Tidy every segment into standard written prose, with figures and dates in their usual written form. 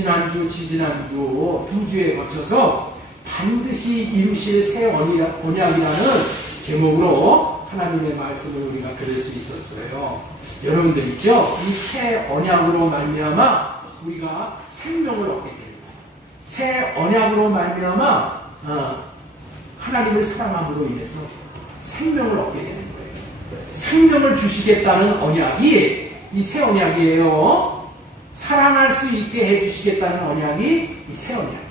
지난주, 지지난주 두 주에 거쳐서 반드시 이루실 새 언약이라는 제목으로 하나님의 말씀을 우리가 들을 수 있었어요. 여러분들 있죠? 이 새 언약으로 말미암아 우리가 생명을 얻게 됩니다. 새 언약으로 말미암아 하나님을 사랑함으로 인해서 생명을 얻게 되는 거예요. 생명을 주시겠다는 언약이 이 새 언약이에요. 사랑할 수 있게 해주시겠다는 언약이 이 새 언약이에요.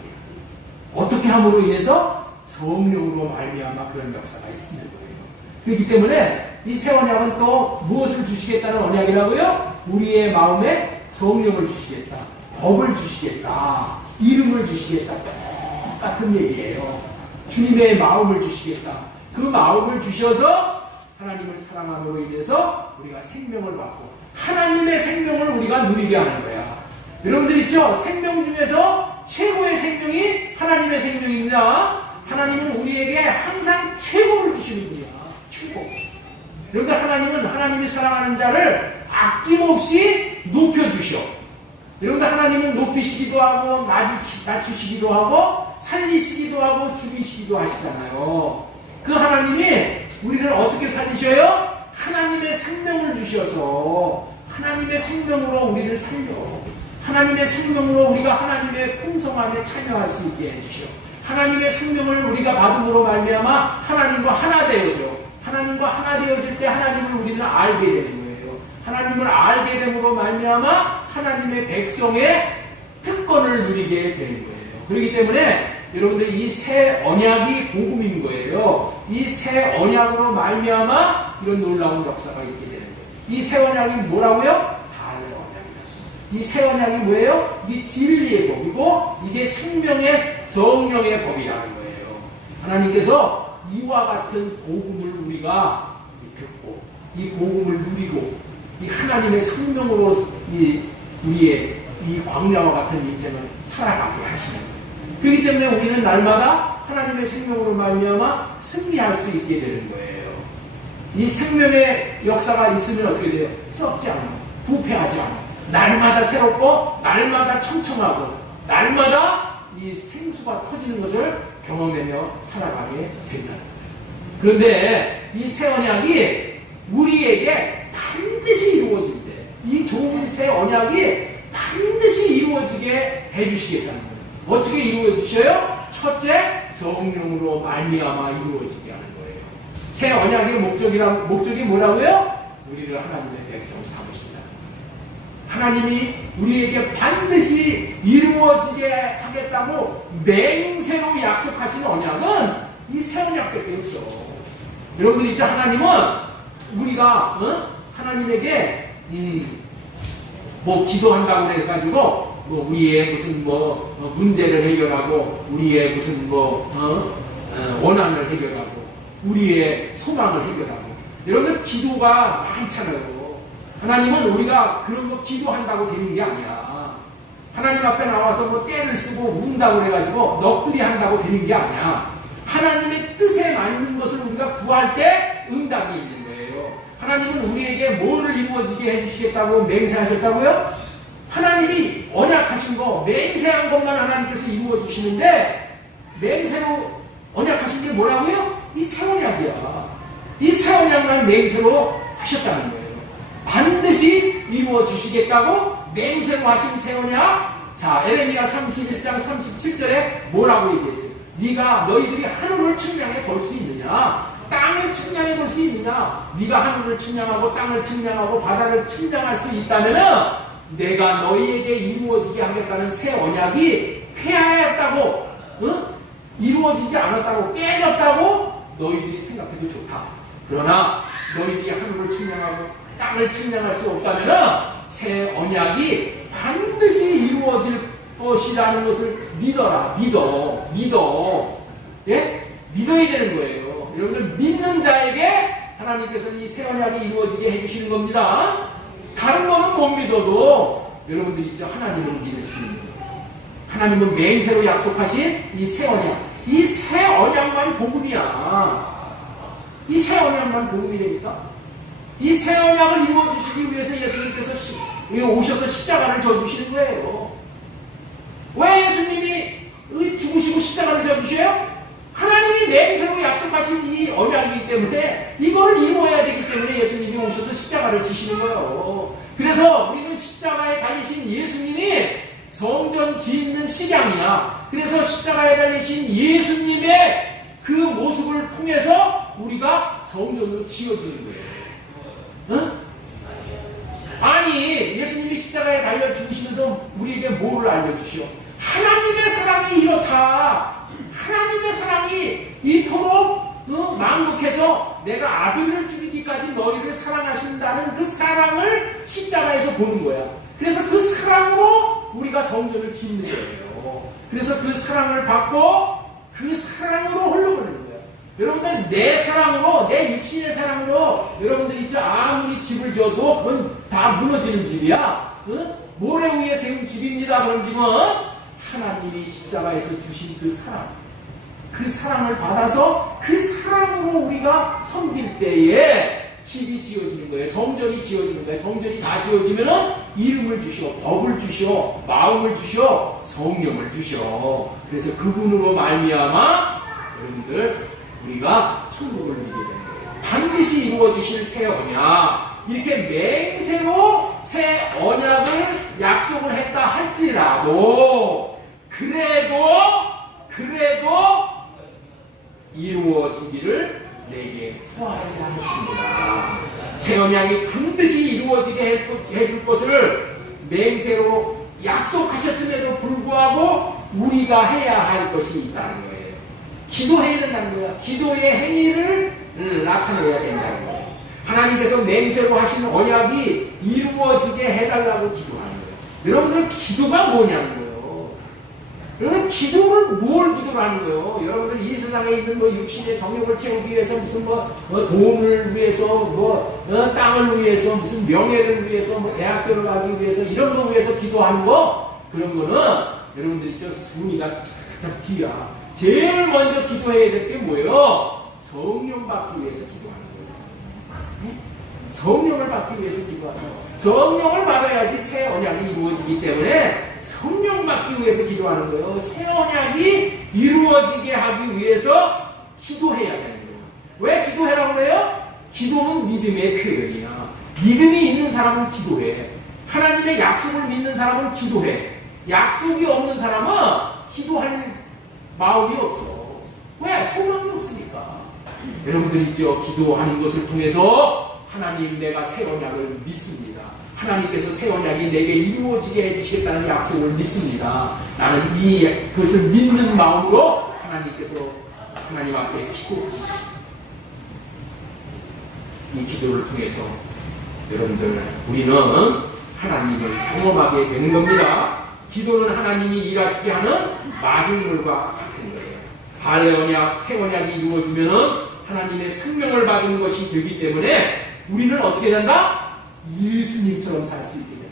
어떻게 함으로 인해서 성령으로 말미암아 그런 역사가 있는 거예요. 그렇기 때문에 이 새 언약은 또 무엇을 주시겠다는 언약이라고요? 우리의 마음에 성령을 주시겠다, 법을 주시겠다, 이름을 주시겠다, 똑같은 얘기예요. 주님의 마음을 주시겠다. 그 마음을 주셔서 하나님을 사랑함으로 인해서 우리가 생명을 받고 하나님의 생명을 우리가 누리게 하는 거야. 여러분들 있죠? 생명 중에서 최고의 생명이 하나님의 생명입니다. 하나님은 우리에게 항상 최고를 주시는 분이야. 최고. 여러분들 하나님은 하나님이 사랑하는 자를 아낌없이 높여주셔. 여러분들 하나님은 높이시기도 하고 낮추시기도 하고 살리시기도 하고 죽이시기도 하시잖아요. 그 하나님이 우리를 어떻게 살리셔요? 하나님의 생명을 주셔서 하나님의 생명으로 우리를 살려. 하나님의 생명으로 우리가 하나님의 풍성함에 참여할 수 있게 해주셔. 하나님의 생명을 우리가 받음으로 말미암아 하나님과 하나 되어져. 하나님과 하나 되어질 때 하나님을 우리는 알게 되는 거예요. 하나님을 알게 됨으로 말미암아 하나님의 백성의 특권을 누리게 되는 거예요. 그렇기 때문에 여러분들 이 새 언약이 복음인 거예요. 이 새 언약으로 말미암아 이런 놀라운 역사가 있게 되는 거예요. 이 새 언약이 뭐라고요? 달의 언약이다. 이 새 언약이 뭐예요? 이 진리의 법이고 이게 생명의 성령의 법이라는 거예요. 하나님께서 이와 같은 복음을 우리가 듣고 이 복음을 누리고 이 하나님의 생명으로 우리의 이 광야와 같은 인생을 살아가게 하시는 거예요. 그렇기 때문에 우리는 날마다 하나님의 생명으로 말미암아 승리할 수 있게 되는 거예요. 이 생명의 역사가 있으면 어떻게 돼요? 썩지 않아, 부패하지 않아. 날마다 새롭고 날마다 청청하고 날마다 이 생수가 터지는 것을 경험하며 살아가게 된다는 거예요. 그런데 이 새 언약이 우리에게 반드시 이루어진대. 이 좋은 새 언약이 반드시 이루어지게 해주시겠다는 거예요. 어떻게 이루어지셔요? 첫째, 성령으로 말미암아 이루어지게 하는 거예요. 새 언약의 목적이 뭐라고요? 우리를 하나님의 백성 삼으신다. 하나님이 우리에게 반드시 이루어지게 하겠다고 맹세로 약속하신 언약은 이 새 언약밖에 없어. 여러분들 이제 하나님은 우리가 하나님에게 기도한다고 해가지고 우리의 무슨 문제를 해결하고 우리의 무슨 원한을 해결하고 우리의 소망을 해결하고 여러분들 기도가 많잖아요. 하나님은 우리가 그런 거 기도한다고 되는 게 아니야. 하나님 앞에 나와서 떼를 쓰고 운다고 해가지고 넋두리 한다고 되는 게 아니야. 하나님의 뜻에 맞는 것을 우리가 구할 때 응답이 있는 거예요. 하나님은 우리에게 뭐를 이루어지게 해주시겠다고 맹세하셨다고요? 하나님이 언약하신 거, 맹세한 것만 하나님께서 이루어 주시는데 맹세로 언약하신 게 뭐라고요? 이 새 언약이야. 이 새 언약만 맹세로 하셨다는 거예요. 반드시 이루어 주시겠다고 맹세로 하신 새 언약. 자, 에레미야 31장 37절에 뭐라고 얘기했어요? 네가 너희들이 하늘을 측량해 볼 수 있느냐? 땅을 측량해 볼 수 있느냐? 네가 하늘을 측량하고 땅을 측량하고 바다를 측량할 수 있다면은 내가 너희에게 이루어지게 하겠다는 새 언약이 폐하였다고, 이루어지지 않았다고, 깨졌다고 너희들이 생각해도 좋다. 그러나 너희들이 하늘을 측량하고 땅을 측량할 수 없다면 새 언약이 반드시 이루어질 것이라는 것을 믿어라. 믿어. 예? 믿어야 되는 거예요. 여러분들 믿는 자에게 하나님께서는 이 새 언약이 이루어지게 해주시는 겁니다. 다른 거는 못 믿어도 여러분들이 있죠. 하나님은 믿을 수 있는 거예요. 하나님은 맹세로 약속하신 이 새 언약. 이 새 언약만 복음이야. 이 새 언약만 복음이라니까. 이 새 언약을 이루어주시기 위해서 예수님께서 오셔서 십자가를 져주시는 거예요. 예수님이 죽으시고 십자가를 져주셔요? 하나님이 맹세로 약속하신 이 언약이기 때문에 이거를 이루어야 되기 때문에 예수님이 오셔서 십자가를 지시는 거예요. 그래서 우리는 십자가에 달리신 예수님이 성전 짓는 식양이야. 그래서 십자가에 달리신 예수님의 그 모습을 통해서 우리가 성전으로 지어지는 거예요. 응? 아니 예수님이 십자가에 달려 죽으시면서 우리에게 뭐를 알려주시오? 하나님의 사랑이 이렇다. 하나님의 사랑이 이토록 만국해서 내가 아들을 죽이기까지 너희를 사랑하신다는 그 사랑을 십자가에서 보는 거야. 그래서 그 사랑으로 우리가 성전을 짓는 거예요. 그래서 그 사랑을 받고 그 사랑으로 흘러보내는 거예요. 여러분들 내 사랑으로, 내 육신의 사랑으로 여러분들 있죠? 아무리 집을 지어도 그건 다 무너지는 집이야. 응? 모래 위에 세운 집입니다. 그런 집은 하나님이 십자가에서 주신 그 사랑, 그 사랑을 받아서 그 사랑으로 우리가 섬길 때에 집이 지어지는 거예요. 성전이 지어지는 거예요. 성전이 다 지어지면은 이름을 주시오, 법을 주시오, 마음을 주시오, 성령을 주시오. 그래서 그분으로 말미암아 여러분들 우리가 천국을 누리게 되는 거예요. 반드시 이루어지실 새 언약. 이렇게 맹세로 새 언약을 약속을 했다 할지라도 그래도 이루어지기를 내게 구하여야 하십니다. 새 언약이 반드시 이루어지게 해줄 것을 맹세로 약속하셨음에도 불구하고 우리가 해야 할 것이 있다는 거예요. 기도해야 된다는 거야. 기도의 행위를 나타내야 된다는 거예요. 하나님께서 맹세로 하신 언약이 이루어지게 해달라고 기도하는 거예요. 여러분들 기도가 뭐냐는 거예요. 여러분 기도를 뭘 기도를 하는 거예요? 여러분들 이 세상에 있는 육신의 정욕을 채우기 위해서 무슨 돈을 위해서 땅을 위해서 무슨 명예를 위해서 대학교를 가기 위해서 이런 거 위해서 기도하는 거 그런 거는 여러분들 있죠? 순위가 착착 뒤야. 제일 먼저 기도해야 될 게 뭐예요? 성령 받기 위해서 기도하는 거예요. 성령을 받기 위해서 기도하는 거예요. 성령을 받아야지 새 언약이 이루어지기 때문에 성령 받기 위해서 기도하는 거예요. 새 언약이 이루어지게 하기 위해서 기도해야 되는 거예요. 왜 기도해라고 그래요? 기도는 믿음의 표현이야. 믿음이 있는 사람은 기도해. 하나님의 약속을 믿는 사람은 기도해. 약속이 없는 사람은 기도할 마음이 없어. 왜? 소망이 없으니까. 여러분들 있죠? 기도하는 것을 통해서 하나님 내가 새 언약을 믿습니다. 하나님께서 새 언약이 내게 이루어지게 해주시겠다는 약속을 믿습니다. 나는 그것을 믿는 마음으로 하나님께서 하나님 앞에 기도합니다. 이 기도를 통해서 여러분들 우리는 하나님을 경험하게 되는 겁니다. 기도는 하나님이 일하시게 하는 마중물과 같은 거예요. 발의 언약, 새 언약이 이루어지면은 하나님의 생명을 받은 것이 되기 때문에 우리는 어떻게 된다? 예수님처럼 살 수 있게 된다.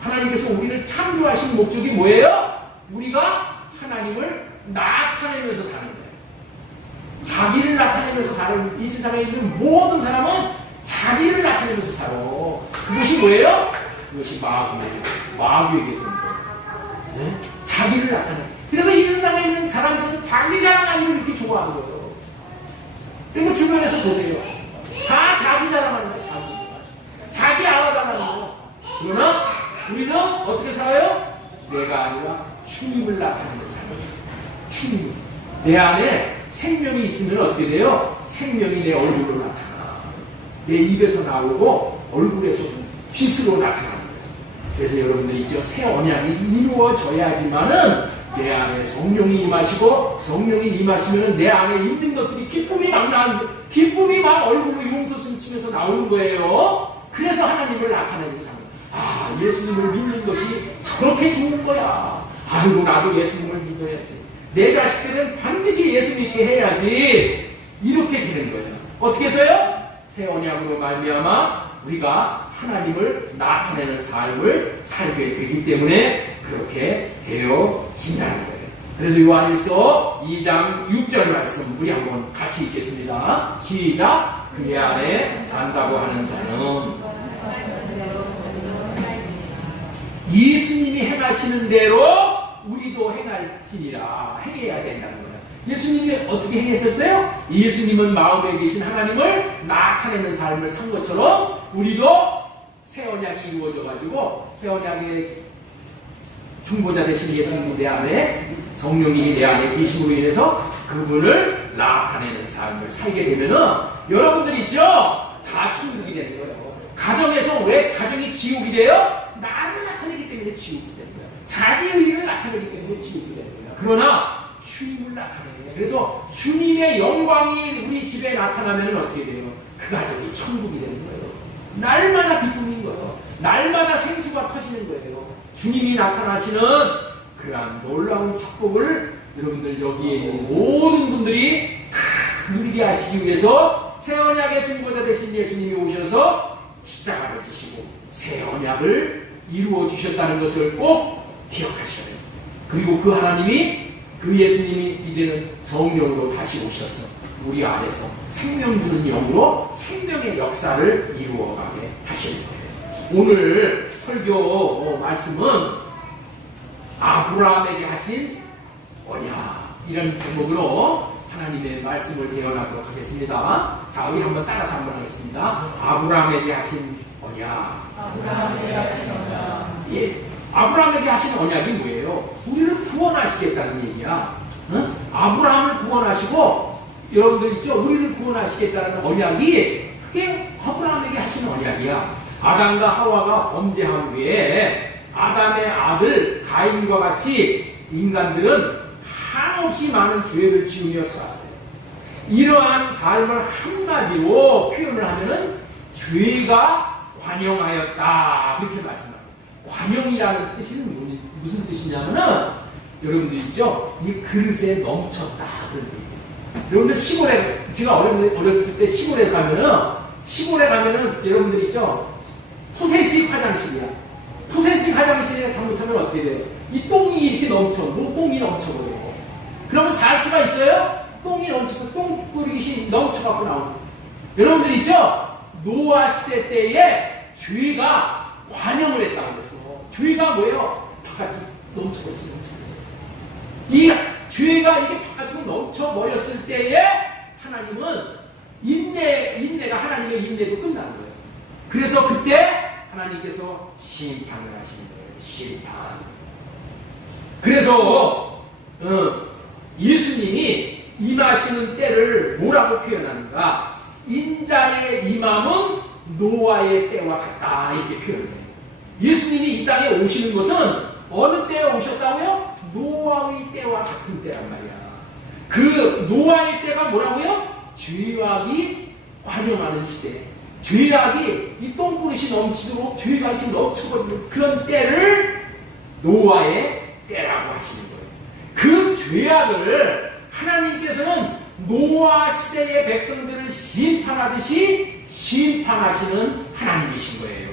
하나님께서 우리를 창조하신 목적이 뭐예요? 우리가 하나님을 나타내면서 사는 거예요. 자기를 나타내면서 사는 이 세상에 있는 모든 사람은 자기를 나타내면서 살아. 그것이 뭐예요? 그것이 마귀에게 쓰는 거예요. 네? 자기를 나타내. 그래서 이 세상에 있는 사람들은 자기 자랑하기를 이렇게 좋아하는 거예요. 그러니까 주변에서 보세요. 다 자기 자랑하는 거예요. 자기 알아달라는 거. 그러나 우리는 어떻게 살아요? 내가 아니라 주님을 나타내는 삶을 살아요. 주님. 내 안에 생명이 있으면 어떻게 돼요? 생명이 내 얼굴로 나타나. 내 입에서 나오고 얼굴에서 빛으로 나타나는 거예요. 그래서 여러분들 있죠? 새 언약이 이루어져야지만은 내 안에 성령이 임하시고 성령이 임하시면 내 안에 있는 것들이 기쁨이 막 얼굴로 용서 숨치면서 나오는 거예요. 그래서 하나님을 나타내는 삶. 아, 예수님을 믿는 것이 저렇게 좋은 거야. 아이고, 나도 예수님을 믿어야지. 내 자식들은 반드시 예수 믿게 해야지. 이렇게 되는 거예요. 어떻게 해서요? 새 언약으로 말미암아 우리가 하나님을 나타내는 삶을 살게 되기 때문에 그렇게 되어진다는 거예요. 그래서 요한일서 2장 6절 말씀 우리 한번 같이 읽겠습니다. 시작. 그의 안에 산다고 하는 자는 예수님이 행하시는 대로 우리도 우리도 행할지니라. 행해야 된다는 거예요. 예수님이 어떻게 행했었어요? 예수님은 마음에 계신 하나님을 나타내는 삶을 산 것처럼 우리도 새 언약이 이루어져가지고 새 언약의 중보자 되신 예수님이 내 안에, 성령이 내 안에 계심으로 인해서 그분을 나타내는 삶을 살게 되면은 여러분들 있죠? 다 천국이 되는 거예요. 가정에서 왜 가정이 지옥이 돼요? 나를 나타내기 때문에 지옥이 되는 거예요. 자기 의를 나타내기 때문에 지옥이 되는 거예요. 그러나 주님을 나타내요. 그래서 주님의 영광이 우리 집에 나타나면 어떻게 돼요? 그 가정이 천국이 되는 거예요. 날마다 기쁨인 거예요. 날마다 생수가 터지는 거예요. 주님이 나타나시는 그러한 놀라운 축복을 여러분들 여기에 있는 모든 분들이 다 누리게 하시기 위해서 새 언약의 중보자 되신 예수님이 오셔서 십자가를 지시고 새 언약을 이루어 주셨다는 것을 꼭 기억하셔야 돼요. 그리고 그 하나님이, 그 예수님이 이제는 성령으로 다시 오셔서 우리 안에서 생명 주는 영으로 생명의 역사를 이루어가게 하시는 거예요. 오늘 설교 말씀은 아브라함에게 하신 언약, 이런 제목으로 하나님의 말씀을 대언하도록 하겠습니다. 자, 우리 한번 따라서 한번 하겠습니다. 아브라함에게 하신 언약. 아브라함에게 하신 언약. 예. 아브라함에게 하신 언약이 뭐예요? 우리를 구원하시겠다는 얘기야. 응? 아브라함을 구원하시고, 여러분들 있죠? 우리를 구원하시겠다는 언약이, 그게 아브라함에게 하신 언약이야. 아담과 하와가 범죄한 후에 아담의 아들 가인과 같이 인간들은 한없이 많은 죄를 지으며 살았어요. 이러한 삶을 한마디로 표현을 하면은 죄가 관영하였다, 그렇게 말씀합니다. 관영이라는 뜻은 무슨 뜻이냐면은, 여러분들 있죠? 이 그릇에 넘쳤다, 그런 얘기예요. 여러분들 시골에, 제가 어렸을 때 시골에 가면은 여러분들 있죠? 푸세식 화장실이야. 푸세식 화장실에 잘못하면 어떻게 돼요? 이 똥이 이렇게 똥이 넘쳐버려요. 그러면 살 수가 있어요? 똥이 넘쳐서 똥그릇이 넘쳐갖고 나오는. 여러분들 있죠? 노아 시대 때에 죄가 관영을 했다고 그랬어. 죄가 뭐예요? 바깥으로 넘쳐버렸어. 이 죄가 이게 바깥으로 넘쳐버렸을 때에 하나님은 인내가 하나님의 인내도 끝나는 거예요. 그래서 그때 하나님께서 심판을 하시는 거예요. 심판. 그래서 예수님이 임하시는 때를 뭐라고 표현하는가? 인자의 임함은 노아의 때와 같다, 이렇게 표현해요. 예수님이 이 땅에 오시는 것은 어느 때에 오셨다고요? 노아의 때와 같은 때란 말이야. 그 노아의 때가 뭐라고요? 죄악이 관영하는 시대. 죄악이 이 똥그릇이 넘치도록 죄가 이렇게 넘쳐버리는 그런 때를 노아의 때라고 하시는 거예요. 그 죄악을 하나님께서는 노아 시대의 백성들을 심판하듯이 심판하시는 하나님이신 거예요.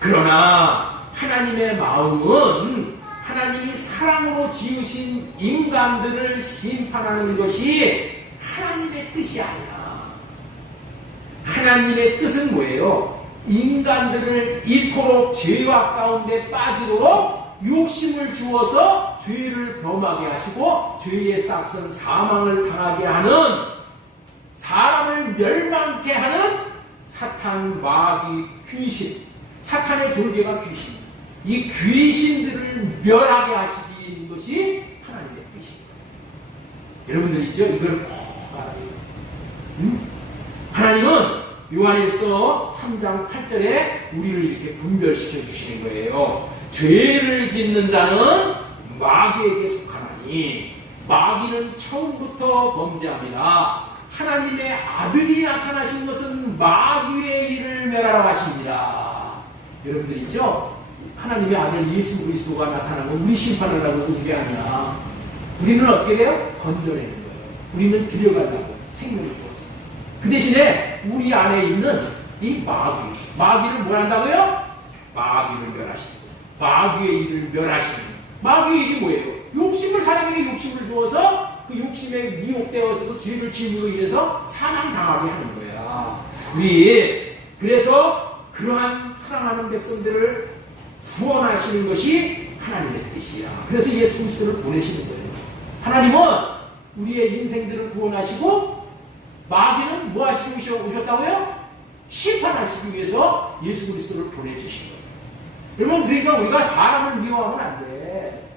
그러나 하나님의 마음은 하나님이 사랑으로 지으신 인간들을 심판하는 것이 하나님의 뜻이 아니야. 하나님의 뜻은 뭐예요? 인간들을 이토록 죄악 가운데 빠지도록 욕심을 주어서 죄를 범하게 하시고 죄의 싹슨 사망을 당하게 하는, 사람을 멸망케 하는 사탄, 마귀, 귀신, 사탄의 존재가 귀신, 이 귀신들을 멸하게 하시는 것이 하나님의 뜻입니다. 여러분들 있죠? 이걸 꼭 알아야 돼요. 하나님은 요한일서 3장 8절에 우리를 이렇게 분별시켜 주시는 거예요. 죄를 짓는 자는 마귀에게 속하나니 마귀는 처음부터 범죄합니다. 하나님의 아들이 나타나신 것은 마귀의 일을 멸하라 하십니다. 여러분들 있죠? 하나님의 아들 예수 그리스도가 나타나면 우리 심판을 하고 오는 게 아니라 우리는 어떻게 돼요? 건져내는 거예요. 우리는 데려가려고 생명을 주었습니다. 그 대신에 우리 안에 있는 이 마귀를 뭘 한다고요? 마귀를 멸하시는 거예요. 마귀의 일을 멸하시는 거예요. 마귀의 일이 뭐예요? 욕심을, 사람에게 욕심을 주어서 그 욕심에 미혹되어서 죄를 지음으로 인해서 사망당하게 하는 거야. 그래서 그러한 사랑하는 백성들을 구원하시는 것이 하나님의 뜻이야. 그래서 예수 그리스도를 보내시는 거예요. 하나님은 우리의 인생들을 구원하시고 마귀는 뭐 하시고 오셨다고요? 심판하시기 위해서 예수 그리스도를 보내주신 거예요. 여러분, 그러니까 우리가 사람을 미워하면 안 돼.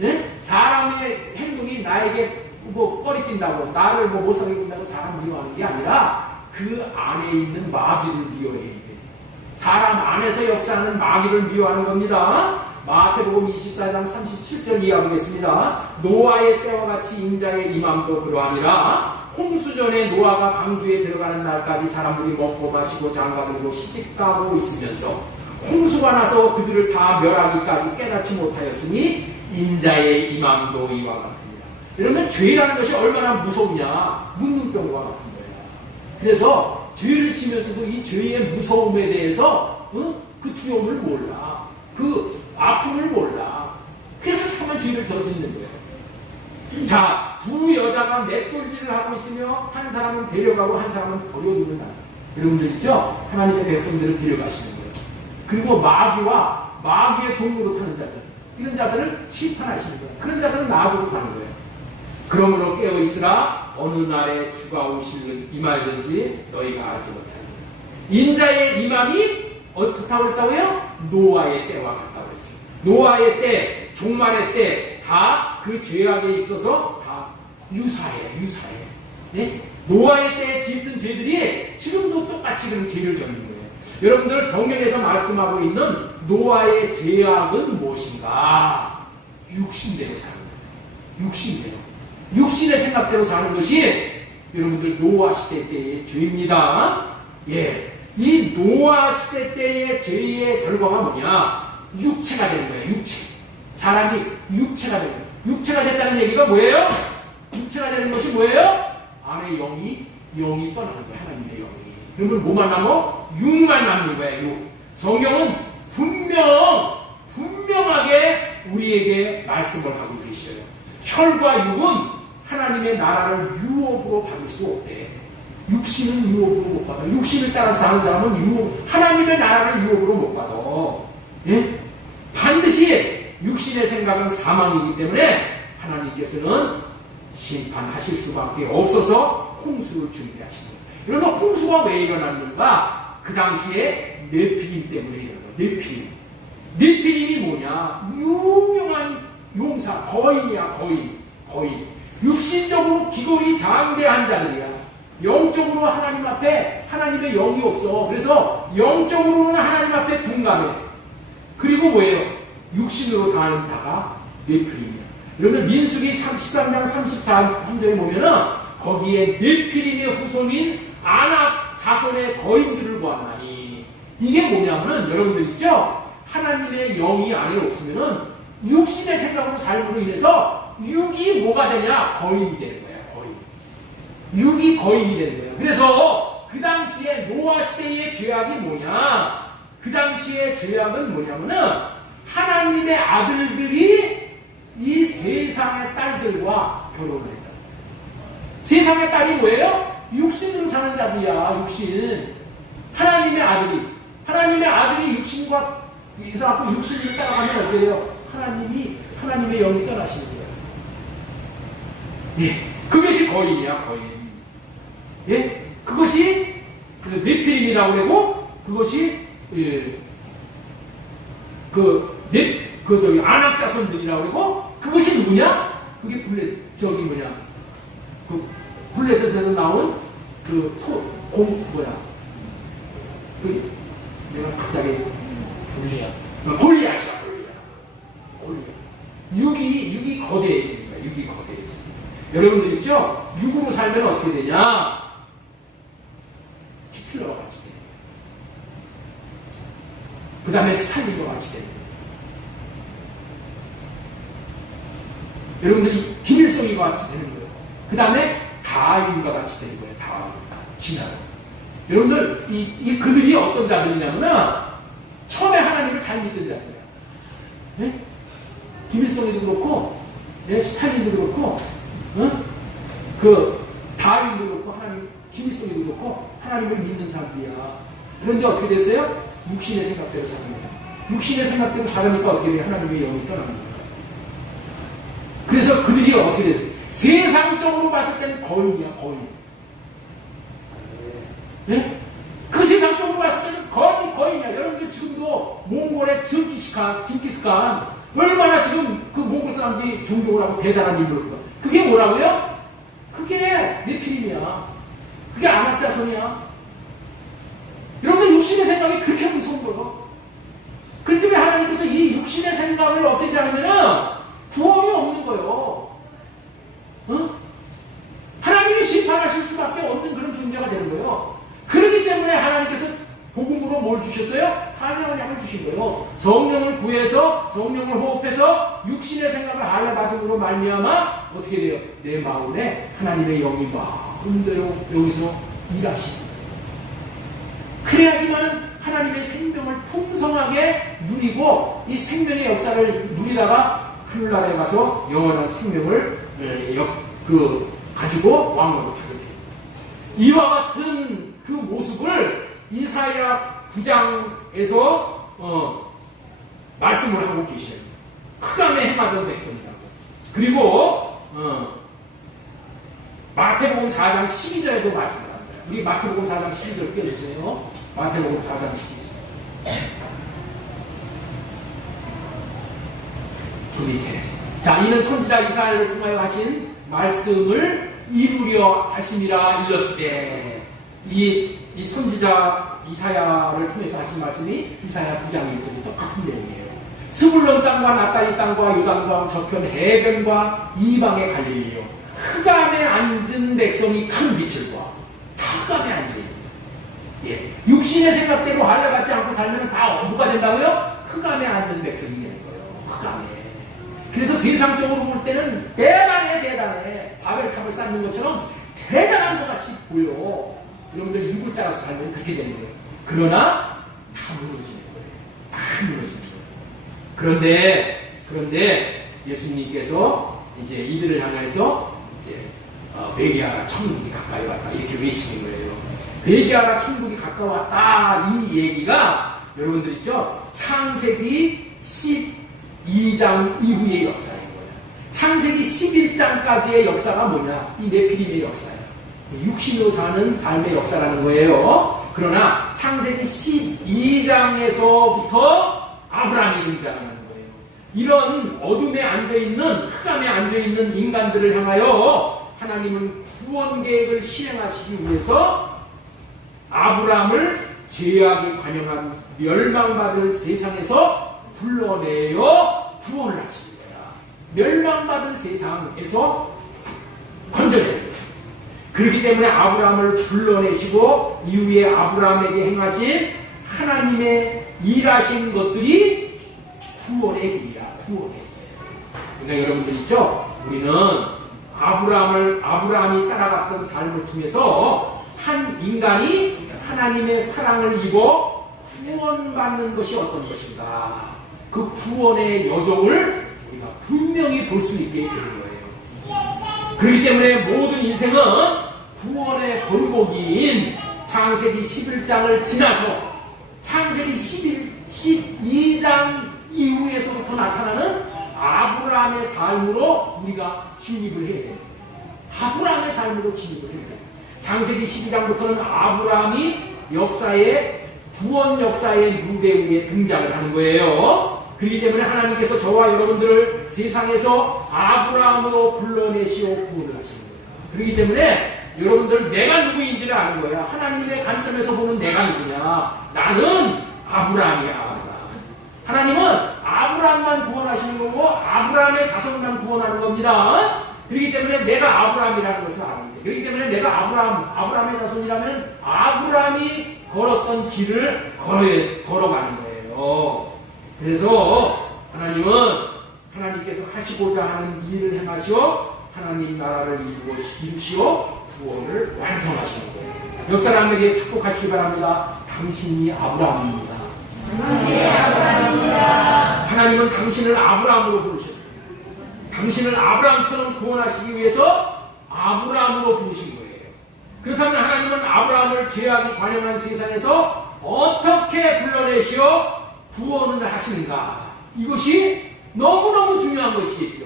예? 사람의 행동이 나에게 뭐 꺼리낀다고, 나를 뭐 못살게 군다고 사람 미워하는 게 아니라 그 안에 있는 마귀를 미워해야 돼. 사람 안에서 역사하는 마귀를 미워하는 겁니다. 마태복음 24장 37절 이해하겠습니다. 노아의 때와 같이 인자의 임함도 그러하니라. 홍수전에 노아가 방주에 들어가는 날까지 사람들이 먹고 마시고 장가들고 시집가고 있으면서 홍수가 나서 그들을 다 멸하기까지 깨닫지 못하였으니 인자의 임함도 이와 같으니라. 이러면 죄라는 것이 얼마나 무섭냐? 문둥병과 같은 거야. 그래서 죄를 지면서도 이 죄의 무서움에 대해서 그 두려움을 몰라. 그 아픔을 몰라. 그래서 자꾸만 죄를 더 짓는 거예요. 자, 두 여자가 맷돌질을 하고 있으며 한 사람은 데려가고 한 사람은 버려두는 날. 여러분들 있죠? 하나님의 백성들을 데려가시는 거예요. 그리고 마귀의 종으로 타는 자들, 이런 자들을 심판하시는 거예요. 그런 자들은 나아가고 가는 거예요. 그러므로 깨어있으라. 어느 날에 주가 오시는 임하든지 너희가 알지 못하리라. 인자의 임함이 어떻다고 했다고요? 노아의 때와 같다고 했어요. 노아의 때, 종말의 때 다 그 죄악에 있어서 다 유사해. 네? 노아의 때에 짓던 죄들이 지금도 똑같이 그런 죄를 짓는 거예요. 여러분들 성경에서 말씀하고 있는 노아의 죄악은 무엇인가? 육신대로 사는 거예요. 육신의 생각대로 사는 것이 여러분들 노아 시대 때의 죄입니다. 예. 이 노아 시대 때의 죄의 결과가 뭐냐? 육체가 되는 거예요. 사람이 육체가 되는 거예요. 육체가 됐다는 얘기가 뭐예요? 육체가 되는 것이 뭐예요? 안에 영이 떠나는 거예요. 하나님의 영이. 그러면 뭐만 남어? 육만 남는 거예요. 육. 성경은 분명하게 우리에게 말씀을 하고 계셔요. 혈과 육은 하나님의 나라를 유업으로 받을 수 없대. 육신은 유업으로 못 받아. 육신을 따라서 사는 사람은 하나님의 나라를 유업으로 못 받아. 예? 반드시 육신의 생각은 사망이기 때문에 하나님께서는 심판하실 수밖에 없어서 홍수를 준비하신 거예요. 그러면 홍수가 왜 일어났는가? 그 당시에 네피림 때문에 일어난 거예요. 네피림이 뭐냐? 유명한 용사, 거인이야. 거인. 육신적으로 기골이 장대한 자들이야. 영적으로 하나님 앞에 하나님의 영이 없어. 그래서 영적으로는 하나님 앞에 둔감해. 그리고 뭐예요? 육신으로 사는 자가 네피림이야. 그러면 민수기 13장 34절에 보면은 거기에 네피림의 후손인 아낙 자손의 거인들을 보았나니, 이게 뭐냐면은 여러분들 있죠? 하나님의 영이 안에 없으면은 육신의 생각으로 삶으로 인해서 육이 뭐가 되냐? 거인이 되는 거야. 육이 거인이 되는 거예요. 그래서 그 당시에 노아 시대의 죄악이 뭐냐? 그 당시의 죄악은 뭐냐면은 하나님의 아들들이 이 세상의 딸들과 결혼을 했다. 세상의 딸이 뭐예요? 육신으로 사는 자들이야. 육신. 하나님의 아들이 육신과 이사하고 육신을 따라가면 어떻게 돼요? 하나님의 영이 떠나시는 거예요. 예. 그것이 거인이야, 거인. 예? 그것이 네피림이라고 그러고, 그것이 아낙 자손들이라고 그러고, 그것이 누구냐? 그게 블레셋에서 나온 내가 갑자기 골리앗이야. 육이 거대해지는 거야. 여러분들 있죠? 육으로 살면 어떻게 되냐? 히틀러와 같이 돼. 그 다음에 스탈린과 같이 되는 거예요. 여러분들이 김일성이와 같이 되는 거예요. 그 다음에 다윈과 같이 되는 거예요. 진화로. 여러분들 그들이 어떤 자들이냐면은 처음에 하나님을 잘 믿던 자들이에요. 네? 김일성이도 그렇고, 스탈린도 그렇고, 다윈도 그렇고, 김일성이도 그렇고, 하나님을 믿는 사람들이야. 그런데 어떻게 됐어요? 육신의 생각대로 사는 거예요. 육신의 생각대로 살으니까 어떻게 돼요? 하나님의 영이 떠납니다. 그래서 그들이 어떻게 됐어요? 세상적으로 봤을 때는 거인이야, 거인. 네? 그 세상적으로 봤을 때는 거인이야. 여러분들 지금도 몽골의 징기스칸 얼마나 지금 그 몽골 사람들이 존경을 하고 대단한 인물인가. 그게 뭐라고요? 그게 네피림이야. 그게 아낙자손이야. 여러분들 육신의 생각이 그렇게 무서운 거예요. 그렇기 때문에 하나님께서 이 육신의 생각을 없애지 않으면 구원이 없는 거예요. 어? 하나님이 심판하실 수밖에 없는 그런 존재가 되는 거예요. 그렇기 때문에 하나님께서 복음으로 뭘 주셨어요? 한량을 약을 주신 거예요. 성령을 구해서 성령을 호흡해서 육신의 생각을 알아받음으로 말미암아 어떻게 돼요? 내 마음에 하나님의 영이 마음대로 여기서 일하시는 거예요. 그래야지만 하나님의 생명을 풍성하게 누리고 이 생명의 역사를 누리다가 하늘나라에 가서 영원한 생명을 가지고 왕국을 타게 돼요. 이와 같은 그 모습을 이사야 9장에서 말씀을 하고 계시는 흑암에 행하던 백성이라고. 그리고 마태복음 4장 12절에도 말씀을 합니다. 우리 마태복음 4장 12절 띄워주세요. 마태복음 4장 12절. 그 밑에. 자, 이는 선지자 이사야를 통하여 하신 말씀을 이루려 하심이라 일렀으되. 이 선지자 이사야를 통해서 하신 말씀이 이사야 9장 1절이 똑같은 내용이에요. 스불론 땅과 납달리 땅과 요단강 저편 해변과 이방의 갈릴리요. 흑암에 앉은 백성이 큰 빛을 봐. 다 흑암에 앉아있는. 예. 육신의 생각대로 알려받지 않고 살면 다 뭐가 된다고요? 흑암에 앉은 백성이 되는 거예요. 흑암에. 그래서 세상적으로 볼 때는 대단해. 바벨탑을 쌓는 것처럼 대단한 것 같이 보여. 여러분들 육을 따라서 살면 그렇게 되는 거예요. 그러나 다 무너지는 거예요. 다 무너지는 거예요. 그런데 예수님께서 이제 이들을 향해서 이제 회개하라 천국이 가까이 왔다 이렇게 외치는 거예요. 회개하라 천국이 가까웠다 이 얘기가 여러분들 있죠? 창세기 12장 이후의 역사인 거예요. 창세기 11장까지의 역사가 뭐냐? 이 네피림의 역사예요. 육신으로 사는 삶의 역사라는 거예요. 그러나 창세기 12장에서부터 아브라함이 등장하는 거예요. 이런 어둠에 앉아있는 흑암에 앉아있는 인간들을 향하여 하나님은 구원 계획을 실행하시기 위해서 아브라함을 죄악에 관영한 멸망받을 세상에서 불러내어 구원을 하신 거야. 멸망받은 세상에서 건져내는 거야. 그렇기 때문에 아브라함을 불러내시고 이후에 아브라함에게 행하신 하나님의 일하신 것들이 구원의 길이야. 구원의 길. 그러니까 여러분들 있죠? 우리는 아브라함이 따라갔던 삶을 통해서 한 인간이 하나님의 사랑을 입어 구원받는 것이 어떤 것인가. 그 구원의 여정을 우리가 분명히 볼 수 있게 되는 거예요. 그렇기 때문에 모든 인생은 구원의 본보기인 창세기 11장을 지나서 창세기 12장 이후에서부터 나타나는 아브라함의 삶으로 우리가 진입을 해야 돼요. 아브라함의 삶으로 진입을 해야 돼요. 창세기 12장부터는 아브라함이 구원 역사의 무대 위에 등장을 하는 거예요. 그렇기 때문에 하나님께서 저와 여러분들을 세상에서 아브라함으로 불러내시오 구원을 하시는 거예요. 그렇기 때문에 여러분들 내가 누구인지를 아는 거야. 하나님의 관점에서 보면 내가 누구냐. 나는 아브라함이야. 하나님은 아브라함만 구원하시는 거고 아브라함의 자손만 구원하는 겁니다. 그렇기 때문에 내가 아브라함이라는 것을 아는데, 그렇기 때문에 내가 아브라함의 자손이라면 아브라함이 걸었던 길을 걸어가는 거예요. 그래서 하나님께서 하시고자 하는 일을 행하시어 하나님 나라를 이루시어 구원을 완성하시는 거예요. 역사람에게 축복하시기 바랍니다. 당신이 아브라함입니다. 하나님은 당신을 아브라함으로 부르셨어요. 당신을 아브라함처럼 구원하시기 위해서 아브라함으로 부르신 거예요. 그렇다면 하나님은 아브라함을 죄악이 관영한 세상에서 어떻게 불러내시어 구원을 하시는가? 이것이 너무너무 중요한 것이겠죠.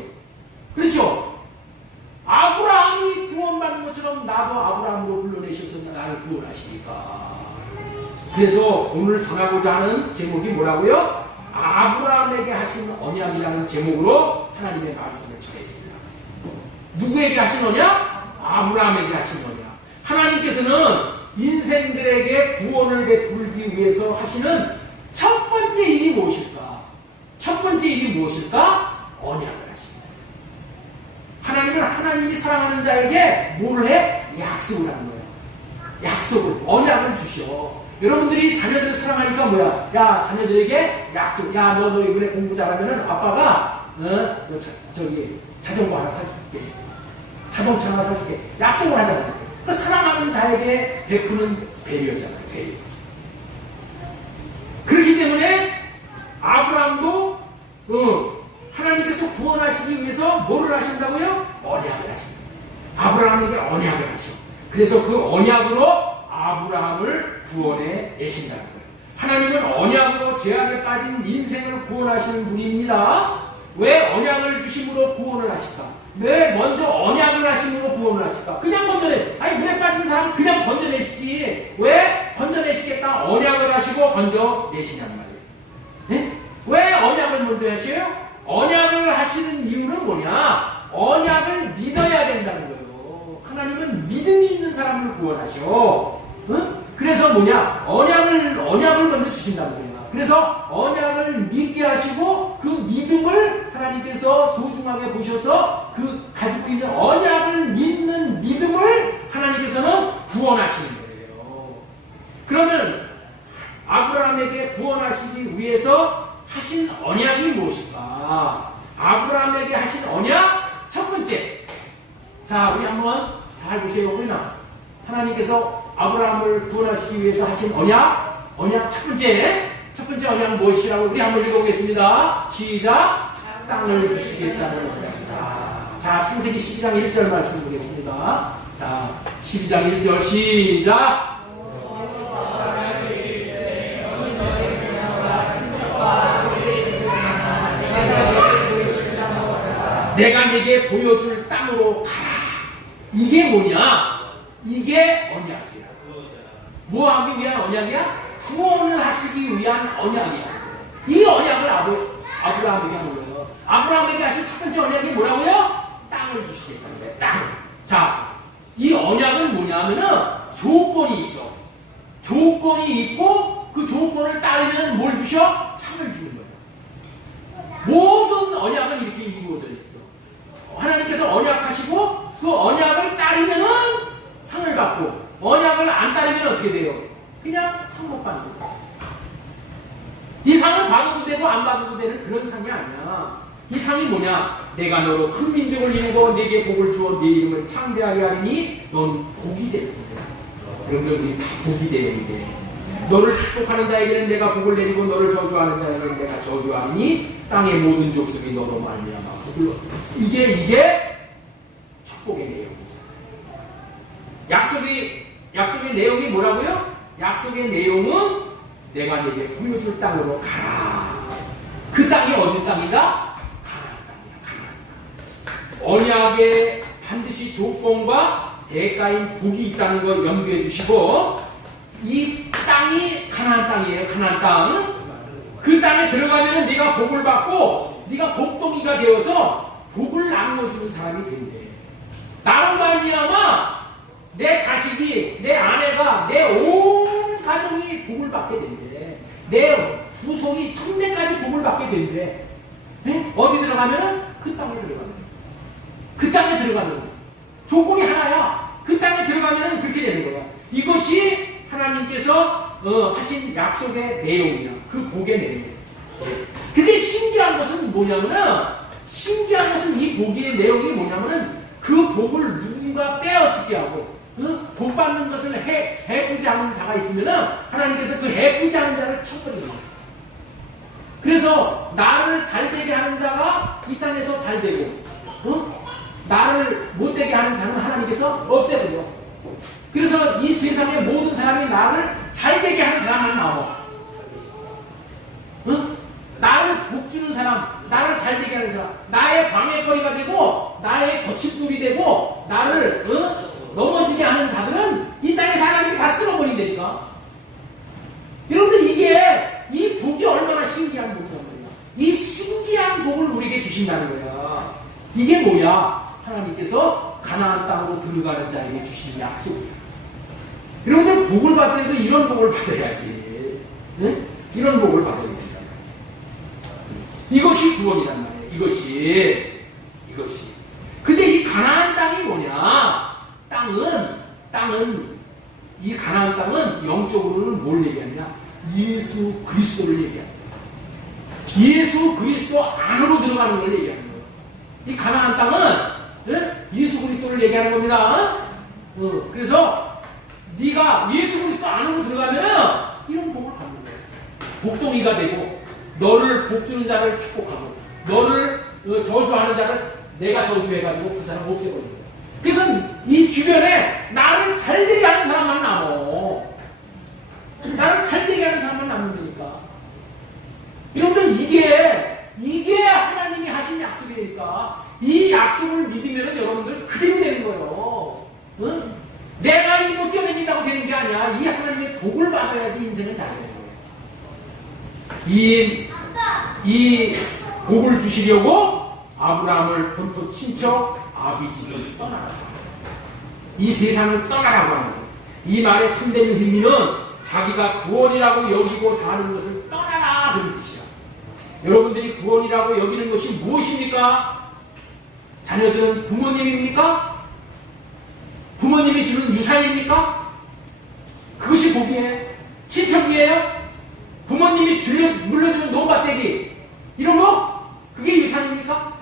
그렇죠? 아브라함이 구원받는 것처럼 나도 아브라함으로 불러내셔서 나를 구원하시니까. 그래서 오늘 전하고자 하는 제목이 뭐라고요? 아브라함에게 하신 언약이라는 제목으로 하나님의 말씀을 전해드립니다. 누구에게 하신 언약? 아브라함에게 하신 언약. 하나님께서는 인생들에게 구원을 베풀기 위해서 하시는 첫 번째 일이 무엇일까? 첫 번째 일이 무엇일까? 언약을 하십니다. 하나님은 하나님이 사랑하는 자에게 뭐를 해? 약속을 하는 거예요. 약속을, 언약을 주셔. 여러분들이 자녀들 사랑하니까 뭐야? 야, 자녀들에게 약속. 야, 너 이번에 공부 잘하면은 아빠가 너 자전거 하나 사줄게. 자동차 하나 사줄게. 약속을 하잖아요. 그 사랑하는 자에게 베푸는 배려잖아요. 배려. 그렇기 때문에 아브라함도 하나님께서 구원하시기 위해서 뭐를 하신다고요? 언약을 하신다. 아브라함에게 언약을 하셔. 그래서 그 언약으로 아브라함을 구원해 내신다는 거예요. 하나님은 언약으로 죄악에 빠진 인생을 구원하시는 분입니다. 왜 언약을 주심으로 구원을 하실까? 왜 먼저 언약을 하심으로 구원을 하실까? 그냥 건져내. 아니, 물에 빠진 사람 그냥 건져내시지. 왜 건져내시겠다? 언약을 하시고 건져내시냔 말이에요. 네? 왜 언약을 먼저 하셔요? 언약을 하시는 이유는 뭐냐? 언약을 믿어야 된다는 거예요. 하나님은 믿음이 있는 사람을 구원하셔. 그래서 뭐냐? 언약을 먼저 주신다는 거예요. 그래서 언약을 믿게 하시고 그 믿음을 하나님께서 소중하게 보셔서 그 가지고 있는 언약을 믿는 믿음을 하나님께서는 구원하시는 거예요. 그러면 아브라함에게 구원하시기 위해서 하신 언약이 무엇일까? 아브라함에게 하신 언약 첫 번째. 자, 우리 한번 잘 보세요. 우리나 하나님께서 아브라함을 구원하시기 위해서 하신 언약 첫 번째 언약은 무엇이라고 우리 한번 읽어보겠습니다. 시작. 땅을 주시겠다는 언약이다. 자, 창세기 12장 1절 말씀 보겠습니다. 자, 12장 1절 시작. 내가 네게 보여줄 땅으로 가라. 이게 뭐냐? 이게 언약이야. 뭐 하기 위한 언약이야? 구원을 하시기 위한 언약이야. 이 언약을 아브라함에게 하는 거예요. 아브라함에게 하신 첫 번째 언약이 뭐라고요? 땅을 주시겠다는 거예요. 땅. 자, 이 언약은 뭐냐면은 조건이 있어. 조건이 있고 그 조건을 따르면 뭘 주셔? 상을 주는 거예요. 모든 언약은 이렇게 이루어져 있어. 하나님께서 언약하시고 그 언약을 따르면은 상을 받고 언약을 안 따르면 어떻게 돼요? 그냥 상 못 받는 거예요. 이 상을 받아도 되고 안 받아도 되는 그런 상이 아니야. 이 상이 뭐냐? 내가 너로 큰 민족을 이루고 네게 복을 주어 네 이름을 창대하게 하리니 넌 복이 되지. 여러분들 우리 다 복이 돼요. 이게 너를 축복하는 자에게는 내가 복을 내리고 너를 저주하는 자에게는 내가 저주하리니 땅의 모든 족속이 너로 말미암아 복을 얻으리라. 이게 축복의 내용이죠. 약속의 내용이 뭐라고요? 약속의 내용은 내가 네게 보여줄 땅으로 가라. 그 땅이 어디 땅이다? 가나안 땅이야. 가나안 땅. 언약에 반드시 조건과 대가인 복이 있다는 걸 염두해 주시고 이 땅이 가나안 땅이에요. 가나안 땅. 그 땅에 들어가면 네가 복을 받고 네가 복덩이가 되어서 복을 나누어 주는 사람이 된대. 나로 말미암아 내 자식이, 내 아내가, 내 온 가정이 복을 받게 된대. 내 후손이 천대까지 복을 받게 된대. 네? 어디 들어가면은 그 땅에 들어가면. 그 땅에 들어가는 거야. 조건이 하나야. 그 땅에 들어가면은 그렇게 되는 거야. 이것이 하나님께서 하신 약속의 내용이야. 그 복의 내용. 네. 근데 신기한 것은 뭐냐면은, 이 복의 내용이 뭐냐면은 그 복을 누군가 빼앗게 하고 복 받는 것을 해꾸지 않은 자가 있으면은 하나님께서 그 해꾸지 않은 자를 쳐버리는 거예요. 그래서 나를 잘되게 하는 자가 이 땅에서 잘되고 나를 못되게 하는 자는 하나님께서 없애버려. 그래서 이 세상의 모든 사람이 나를 잘되게 하는 사람만 나와. 주는 사람, 나를 잘 되게 하는 사람, 나의 방해거리가 되고 나의 거침돌이 되고 나를 넘어지게 하는 자들은 이 땅에서 하나님이 다 쓸어버린다니까. 여러분들 이 복이 얼마나 신기한 복이란 말이야. 이 신기한 복을 우리에게 주신다는 거야. 이게 뭐야? 하나님께서 가나안 땅으로 들어가는 자에게 주신 약속이야. 여러분들 복을 받더라도 이런 복을 받아야지. 응? 이런 복을 받아야 된다. 이것이 구원이란 말이에요. 이것이. 근데 이 가나안 땅이 뭐냐? 이 가나안 땅은 영적으로는 뭘 얘기하냐? 예수 그리스도를 얘기합니다. 예수 그리스도 안으로 들어가는 걸 얘기하는 거예요. 이 가나안 땅은 예수 그리스도를 얘기하는 겁니다. 그래서 네가 예수 그리스도 안으로 들어가면 이런 복을 받는 거예요. 복덩이가 되고 너를 복주는 자를 축복하고 너를 저주하는 자를 내가 저주해가지고 그 사람 없애버리는 거예요. 그래서 이 주변에 나를 잘되게 하는 사람만 남어. 나를 잘되게 하는 사람만 남는다니까. 여러분들 이게 하나님이 하신 약속이니까 이 약속을 믿으면 여러분들 그대로 되는 거예요. 응? 내가 이거 뛰어다닌다고 되는 게 아니야. 이 하나님의 복을 받아야지 인생은 잘 되는 거예요. 이 복을 주시려고 아브라함을 본토 친척 아비집을 떠나라. 이 세상을 떠나라고 하는 거예요. 이 말의 참된 의미는 자기가 구원이라고 여기고 사는 것을 떠나라 그런 뜻이야. 여러분들이 구원이라고 여기는 것이 무엇입니까? 자녀들은 부모님입니까? 부모님이 주는 유산입니까? 그것이 복이에요? 친척이에요? 부모님이 물려주는 논밭대기 이런 거? 그게 유산입니까?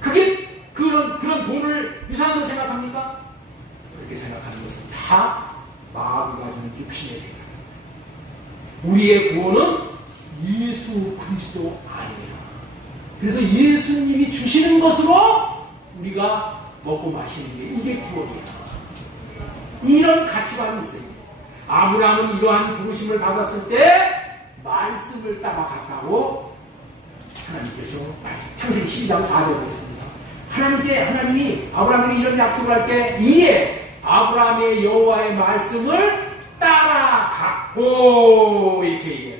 그게 그런 돈을 유산으로 생각합니까? 그렇게 생각하는 것은 다 마귀가 주는 육신의 생각입니다. 우리의 구원은 예수 그리스도 아니에요. 그래서 예수님이 주시는 것으로 우리가 먹고 마시는 게 이게 구원이에요. 이런 가치관이 있어요. 아브라함은 이러한 부르심을 받았을 때 말씀을 따라갔다고 하나님께서 창세기 12장 4절에 했습니다. 하나님이 아브라함에게 이런 약속을 할 때 이에 아브라함의 여호와의 말씀을 따라갔고 이렇게 얘기해요.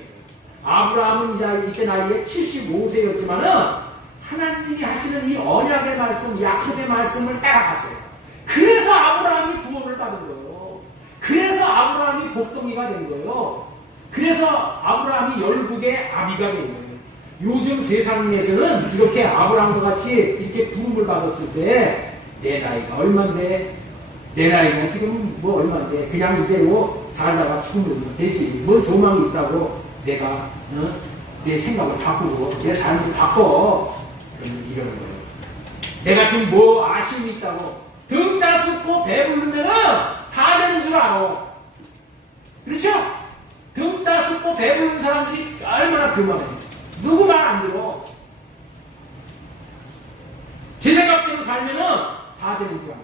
아브라함은 이때 나이에 75세였지만은 하나님이 하시는 이 언약의 말씀, 약속의 말씀을 따라갔어요. 그래서 아브라함이 구원을 받은 거예요. 그래서 아브라함이 복덩이가 된 거예요. 그래서 아브라함이 열국의 아비가 된 거예요. 요즘 세상에서는 이렇게 아브라함과 같이 이렇게 부름을 받았을 때 내 나이가 얼만데, 내 나이가 지금 뭐 얼만데, 그냥 이대로 살다가 죽으면 되지. 뭔 소망이 있다고 내가 내 생각을 바꾸고 내 삶을 바꿔. 이러는 거예요. 내가 지금 뭐 아쉬움이 있다고 등 따스고 배부르면은 다 되는 줄 알아. 그렇죠? 등 따스고 배부른 사람들이 얼마나 교만해. 누구 말 안 들어. 제 생각대로 살면은 다 되는 줄 알아.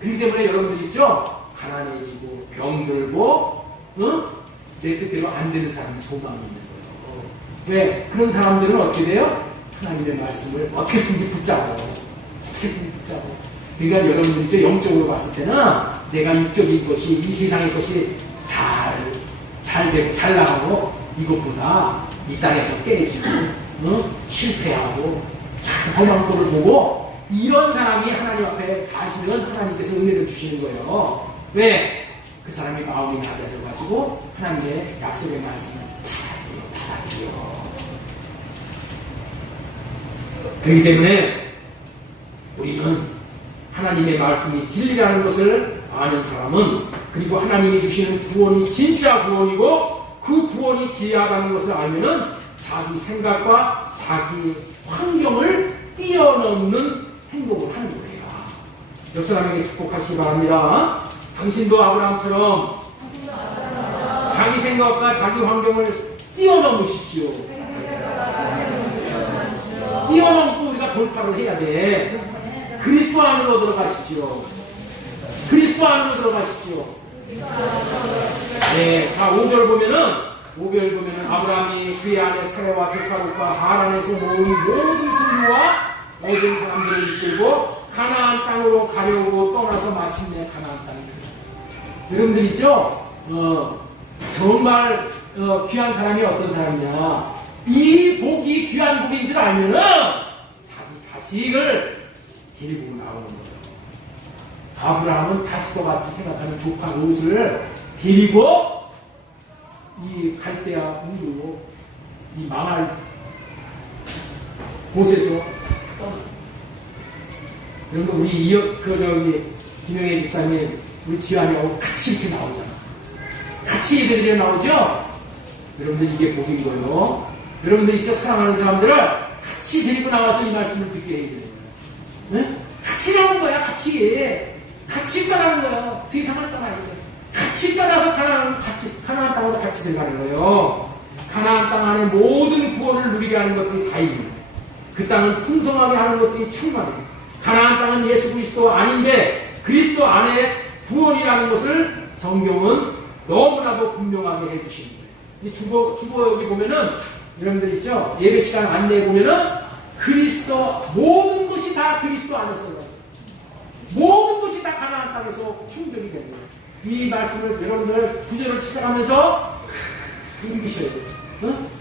그렇기 때문에 여러분들 있죠? 가난해지고 병들고 내 뜻대로 안 되는 사람이 소망이 있는 거예요. 왜? 그런 사람들은 어떻게 돼요? 하나님의 말씀을 어떻게든지 붙잡고 그러니까 여러분들 이제 영적으로 봤을 때는 내가 육적인 것이 이 세상의 것이 잘 되고 잘 나가고 이것보다 이 땅에서 깨지고 실패하고 참 험한 꼴을 보고 이런 사람이 하나님 앞에 사실은 하나님께서 은혜를 주시는 거예요. 왜? 그 사람의 마음이 낮아져가지고 하나님의 약속의 말씀을 받아들여. 그렇기 때문에 우리는 하나님의 말씀이 진리라는 것을 아는 사람은 그리고 하나님이 주시는 구원이 진짜 구원이고 그 구원이 귀하다는 것을 알면은 자기 생각과 자기 환경을 뛰어넘는 행동을 하는 거예요. 옆 사람에게 축복하시기 바랍니다. 당신도 아브라함처럼 자기 생각과 자기 환경을 뛰어넘으십시오. 뛰어넘고 우리가 돌파를 해야 돼. 그리스도 안으로 들어가십시오. 그리스도 안으로 들어가십시오. 네, 자 5절 보면은 5절 보면은 아브라함이 그의 아내 사레와 조카족과 하란에서 모은 모든 소유와 모든 사람들을 이끌고 가나안 땅으로 가려고 떠나서 마침내 가나안 땅에 들어갔다. 여러분들 있죠? 정말 귀한 사람이 어떤 사람이냐? 이 복이 귀한 복인 줄 알면은 자기 자식을 데리고 나오는 거예요. 아브라함은 자식과 같이 생각하는 조카 롯을 데리고 이 갈대아 우르로 이 망할 곳에서 여러분 우리 김영애 집사님 우리 지안이하고 같이 이렇게 나오잖아. 같이 예배드려 나오죠? 여러분들 이게 복인 거예요. 여러분들 있죠? 사랑하는 사람들을 같이 데리고 나와서 이 말씀을 듣게 해야 되는 거예요. 네? 같이 나오는 거야. 같이 떠나는 거예요. 세상을 떠나야죠. 같이 떠나서 가나안 땅으로 같이 들어가는 거예요. 가나안 땅 안에 모든 구원을 누리게 하는 것들이 다 있는 거예요. 그 땅은 풍성하게 하는 것들이 충만해요. 가나안 땅은 예수 그리스도 아닌데 그리스도 안에 구원이라는 것을 성경은 너무나도 분명하게 해주시는 거예요. 이 주보 여기 보면은 여러분들 있죠? 예배 시간 안내에 보면은 그리스도 모든 것이 다 그리스도 안에서 모든 것이 다 가나안 땅에서 충족이 되는 거예요. 이 말씀을 여러분들 구절을 찾아가면서 읽으셔야 돼요.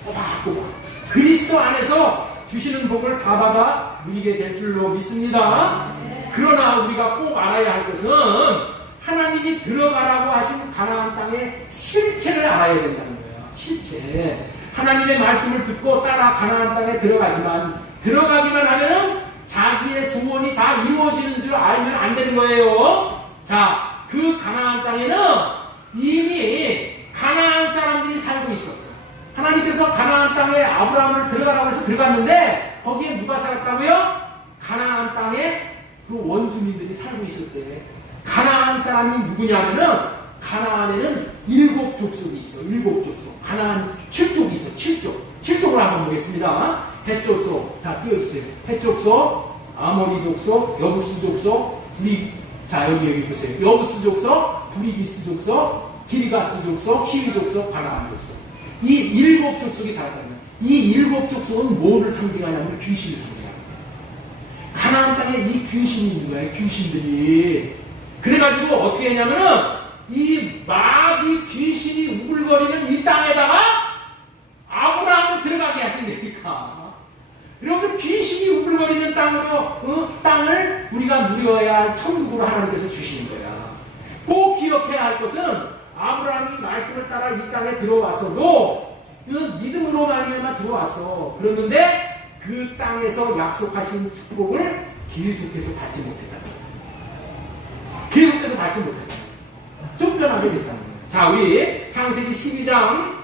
꼬박꼬박 그리스도 안에서 주시는 복을 다 받아 누리게 될 줄로 믿습니다. 그러나 우리가 꼭 알아야 할 것은 하나님이 들어가라고 하신 가나안 땅의 실체를 알아야 된다는 거예요. 실체. 하나님의 말씀을 듣고 따라 가나안 땅에 들어가지만 들어가기만 하면은 자기의 소원이 다 이루어지는 줄 알면 안 되는 거예요. 자, 그 가나안 땅에는 이미 가나안 사람들이 살고 있었어요. 하나님께서 가나안 땅에 아브라함을 들어가라고 해서 들어갔는데 거기에 누가 살았다고요? 가나안 땅에 그 원주민들이 살고 있을 때 가나안 사람이 누구냐면은 가나안에는 7족속이 있어. 7족속. 가나안 7족이 있어. 7족을 한번 보겠습니다. 헷족속. 자, 띄워주세요. 헷족속, 아모리 족속, 여부스 족속, 자, 여기 보세요. 여부스 족속, 브리기스 족속, 기리가스 족속, 히위 족속, 가나안 족속. 이 7족속이 살았다는 거예요. 이 7족속은 뭐를 상징하냐면 귀신을 상징합니다. 가나안 땅에 이 귀신이 있는 거예요. 귀신들이. 그래가지고 어떻게 했냐면은 이 마귀 귀신이 우글거리는 이 땅에다가 아브라함을 들어가게 하신다니까. 여러분 귀신이 우글거리는 땅으로 땅을 우리가 누려야 할 천국으로 하나님께서 주시는 거야. 꼭 기억해야 할 것은 아브라함이 말씀을 따라 이 땅에 들어왔어도 믿음으로 말미암아 들어왔어. 그랬는데 그 땅에서 약속하신 축복을 계속해서 받지 못했다. 계속해서 받지 못했다. 쫓겨나게 됐다는 거예요. 자, 우리 창세기 12장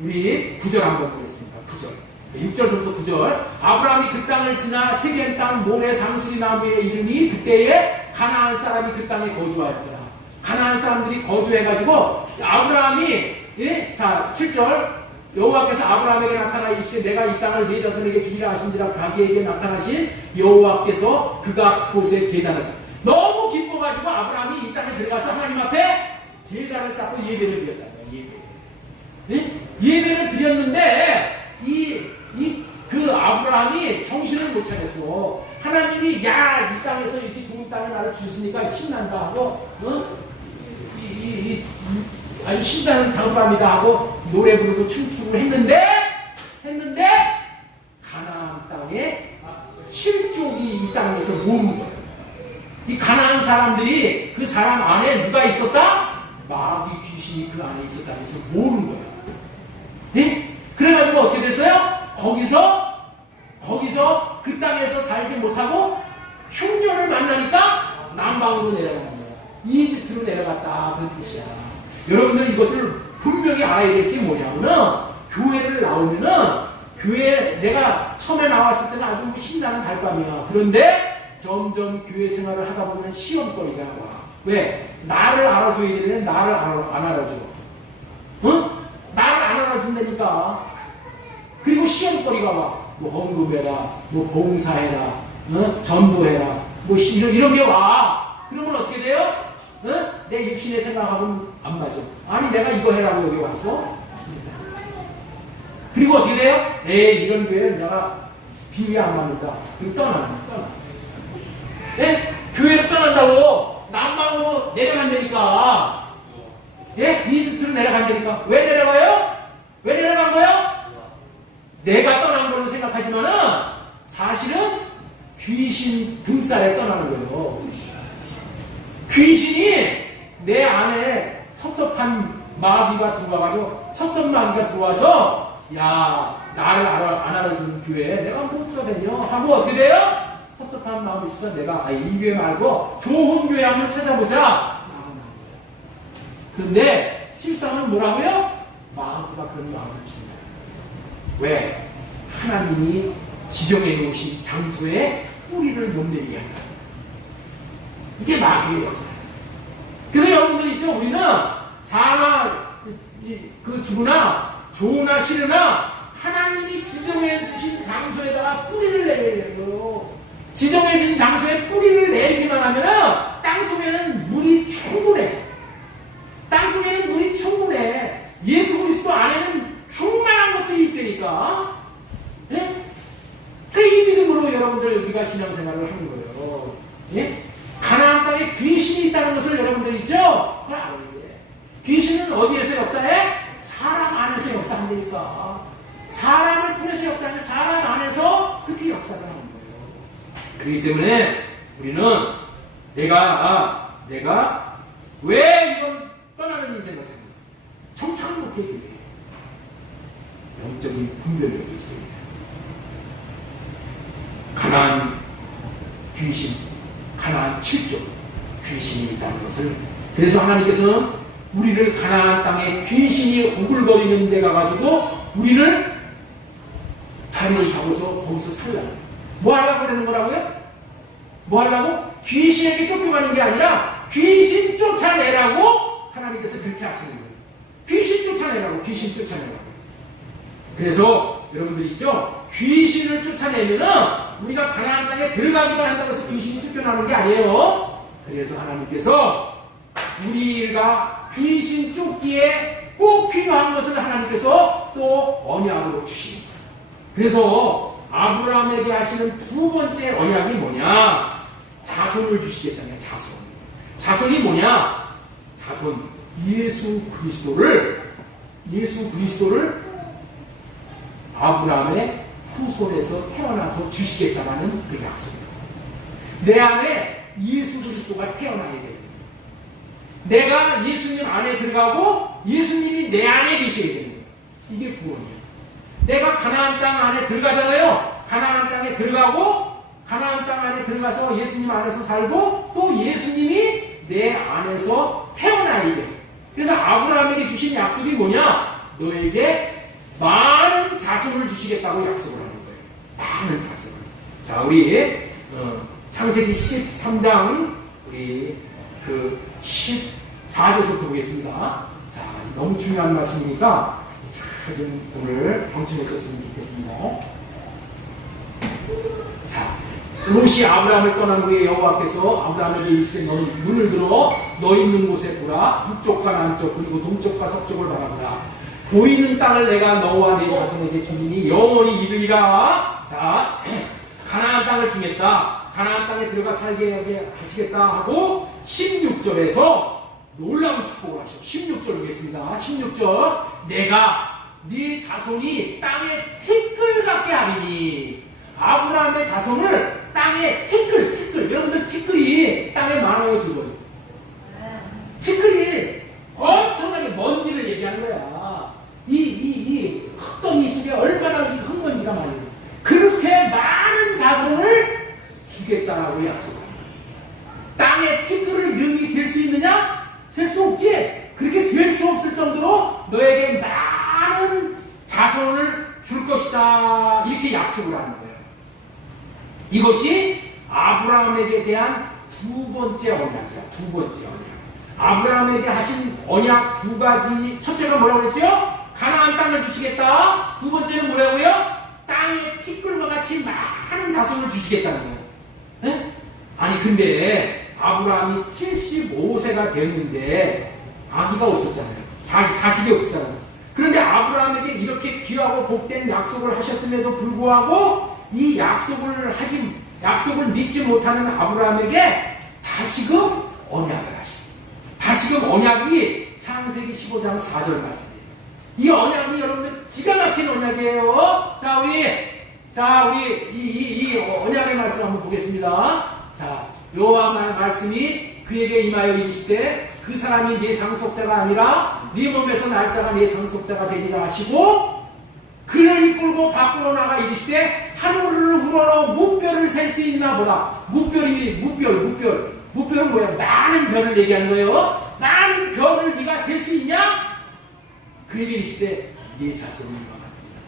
우리 9절 한번 보겠습니다. 9절. 6절부터 9절. 아브라함이 그 땅을 지나 세겜 땅 모래 상수리 나무의 이름이 그때에 가나안 사람이 그 땅에 거주하였더라. 가나안 사람들이 거주해가지고 아브라함이 자 7절 여호와께서 아브라함에게 나타나 이르시되 내가 이 땅을 네 자손에게 주리라 하신지라 자기에게 나타나신 여호와께서 그가 그곳에 제단을 쌓았다. 너무 기뻐가지고 아브라함이 이 땅에 들어가서 하나님 앞에 제단을 쌓고 예배를 드렸다는 거예요. 예배를 드렸는데 그 아브라함이 정신을 못 차렸어. 하나님이 이 땅에서 이렇게 좋은 땅을 나를 주시니까 신난다 하고 아주 신나는 당부합니다 하고 노래 부르고 춤추고 했는데 가나안 땅에 7족이 이 땅에서 모은 거예요. 이 가나안 사람들이 그 사람 안에 누가 있었다? 마귀 귀신이 그 안에 있었다 해서 모른 거야. 네? 그래가지고 어떻게 됐어요? 거기서 그 땅에서 살지 못하고 흉년을 만나니까 남방으로 내려간 거야. 이집트로 내려갔다 그런 뜻이야. 여러분들 이것을 분명히 알아야 될 게 뭐냐면은 교회를 나오면은 교회 내가 처음에 나왔을 때는 아주 신나는 달밤이야. 그런데 점점 교회 생활을 하다 보면 시험거리가 와. 왜? 나를 알아줘야 되는데 나를 안 알아줘. 응? 나를 안 알아준다니까. 그리고 시험거리가 와. 뭐 헌금해라, 뭐 봉사해라, 전도해라, 뭐 이런 게 와. 그러면 어떻게 돼요? 내 육신의 생각하고는 안 맞아. 아니 내가 이거 해라고 여기 왔어? 그리고 어떻게 돼요? 에이, 이런 교회 내가 비위에 안 맞는다. 그리고 떠나. 예? 교회를 떠난다고 남방으로 내려간다니까. 예? 이집트로 내려간다니까. 왜 내려가요? 왜 내려간 거예요? 내가 떠난 걸로 생각하지만은 사실은 귀신 등살에 떠나는 거예요. 귀신이 내 안에 섭섭한 마귀가 들어와가지고 섭섭마귀가 들어와서 야 나를 안 알아주는 교회에 내가 못 들어다녀 하고 어떻게 돼요? 섭섭한 마음이 있어서 내가 이 교회 말고 좋은 교회 한번 찾아보자. 그런데 실상은 뭐라고요? 마귀가 그런 마음을 준다. 왜? 하나님이 지정해 놓으신 장소에 뿌리를 못 내리게 한다. 이게 마귀의 역사예요. 그래서 여러분들 있죠? 우리는 사나 그 죽으나 좋으나 싫으나 하나님이 지정해 주신 장소에다가 뿌리를 내려야 돼요. 지정해 주신 장소에 뿌리를 내리기만 하면은 땅속에는 물이 충분해. 땅속에는 물이 충분해. 예수 그리스도 안에는 충만한 것들이 있다니까. 예? 이 믿음으로 여러분들 우리가 신앙생활을 하는 거예요. 예? 가나안 땅에 귀신이 있다는 것을 여러분들 있죠? 그걸 알아야 돼. 귀신은 어디에서 역사해? 사람 안에서 역사한다니까. 사람을 통해서 역사하는 사람 안에서 그렇게 역사를 하는 거예요. 그렇기 때문에 우리는 내가 왜 이런 떠나는 인생을 삽니까? 정착을 못하게 돼요. 영적인 분별력이 있습니다. 가나안 귀신, 가나안 7조 귀신이 있다는 것을, 그래서 하나님께서는 우리를 가나안 땅에 귀신이 오글거리는 데 가가지고 우리를 자리를 잡아서 거기서 살라고. 뭐 하려고 그러는 거라고요? 뭐 하려고? 귀신에게 쫓겨가는 게 아니라 귀신 쫓아내라고 하나님께서 그렇게 하시는 거예요. 귀신 쫓아내라고. 그래서 여러분들 있죠? 귀신을 쫓아내면은 우리가 가나안 땅에 들어가기만 한다고 해서 귀신이 쫓겨나는 게 아니에요. 그래서 하나님께서 우리가 귀신 쫓기에 꼭 필요한 것을 하나님께서 또 언약으로 주시는 거예요. 그래서 아브라함에게 하시는 두 번째 언약이 뭐냐? 자손을 주시겠다는 자손. 자손이 뭐냐? 자손. 예수 그리스도를 아브라함의 후손에서 태어나서 주시겠다라는 그 약속입니다. 내 안에 예수 그리스도가 태어나야 돼요. 내가 예수님 안에 들어가고 예수님이 내 안에 계셔야 돼요. 이게 구원이에요. 내가 가나안 땅 안에 들어가잖아요. 가나안 땅에 들어가고 가나안 땅 안에 들어가서 예수님 안에서 살고 또 예수님이 내 안에서 태어나야 돼요. 그래서 아브라함에게 주신 약속이 뭐냐? 너에게 많은 자손을 주시겠다고 약속을 하는 거예요. 많은 자손을. 자, 우리 창세기 13장 우리 그 14절부터 보겠습니다. 자, 너무 중요한 말씀이니까 잘 좀 오늘 경청했었으면 좋겠습니다. 자, 롯이 아브라함을 떠난 후에 여호와께서 아브라함에게 이르시되 너희 눈을 들어 너 있는 곳에 보라. 북쪽과 남쪽 그리고 동쪽과 서쪽을 바라보라. 보이는 땅을 내가 너와 네 자손에게 주리니 영원히 이르리라. 자, 가나안 땅을 주겠다. 가나안 땅에 들어가 살게 하시겠다 하고 16절에서 놀라운 축복을 하셔. 16절 보겠습니다. 16절 내가 네 자손이 땅에 티끌 같게 하리니. 아브라함의 자손을 땅에 티끌 여러분들 티끌이 땅에 많아요 지금. 티끌이 엄청나게 먼지를 얘기하는 거야. 이 흙덩이 속에 얼마나 이 흙먼지가 많이. 그렇게 많은 자손을 주겠다라고 약속합니다. 땅에 티끌을 능히 셀 수 있느냐? 셀 수 없지. 그렇게 셀 수 없을 정도로 너에게 많은 자손을 줄 것이다. 이렇게 약속을 하는 거예요. 이것이 아브라함에게 대한 두 번째 언약이야. 두 번째 언약. 아브라함에게 하신 언약 두 가지. 첫째가 뭐라고 그랬죠? 가나안 땅을 주시겠다. 두 번째는 뭐라고요? 땅에 티끌과 같이 많은 자손을 주시겠다는 거예요. 네? 아니 근데 아브라함이 75세가 됐는데 아기가 없었잖아요. 자식이 없었잖아요. 그런데 아브라함에게 이렇게 귀하고 복된 약속을 하셨음에도 불구하고 이 약속을 믿지 못하는 아브라함에게 다시금 언약을 하십니다. 다시금 언약이 창세기 15장 4절 말씀입니다. 이 언약이 여러분들 기가 막힌 언약이에요. 자, 우리 이 언약의 말씀 한번 보겠습니다. 자, 여호와 말씀이 그에게 임하여 이르시되 그 사람이 네 상속자가 아니라 네 몸에서 날 자가 네 상속자가 되리라 하시고 그를 이끌고 밖으로 나가 이르시되 하늘을 우러러 무별을 셀 수 있나 보라. 무별은 뭐야? 많은 별을 얘기하는 거예요. 많은 별을 네가 셀 수 있냐? 그에게 이르시되 네 자손이 이와 같으리라.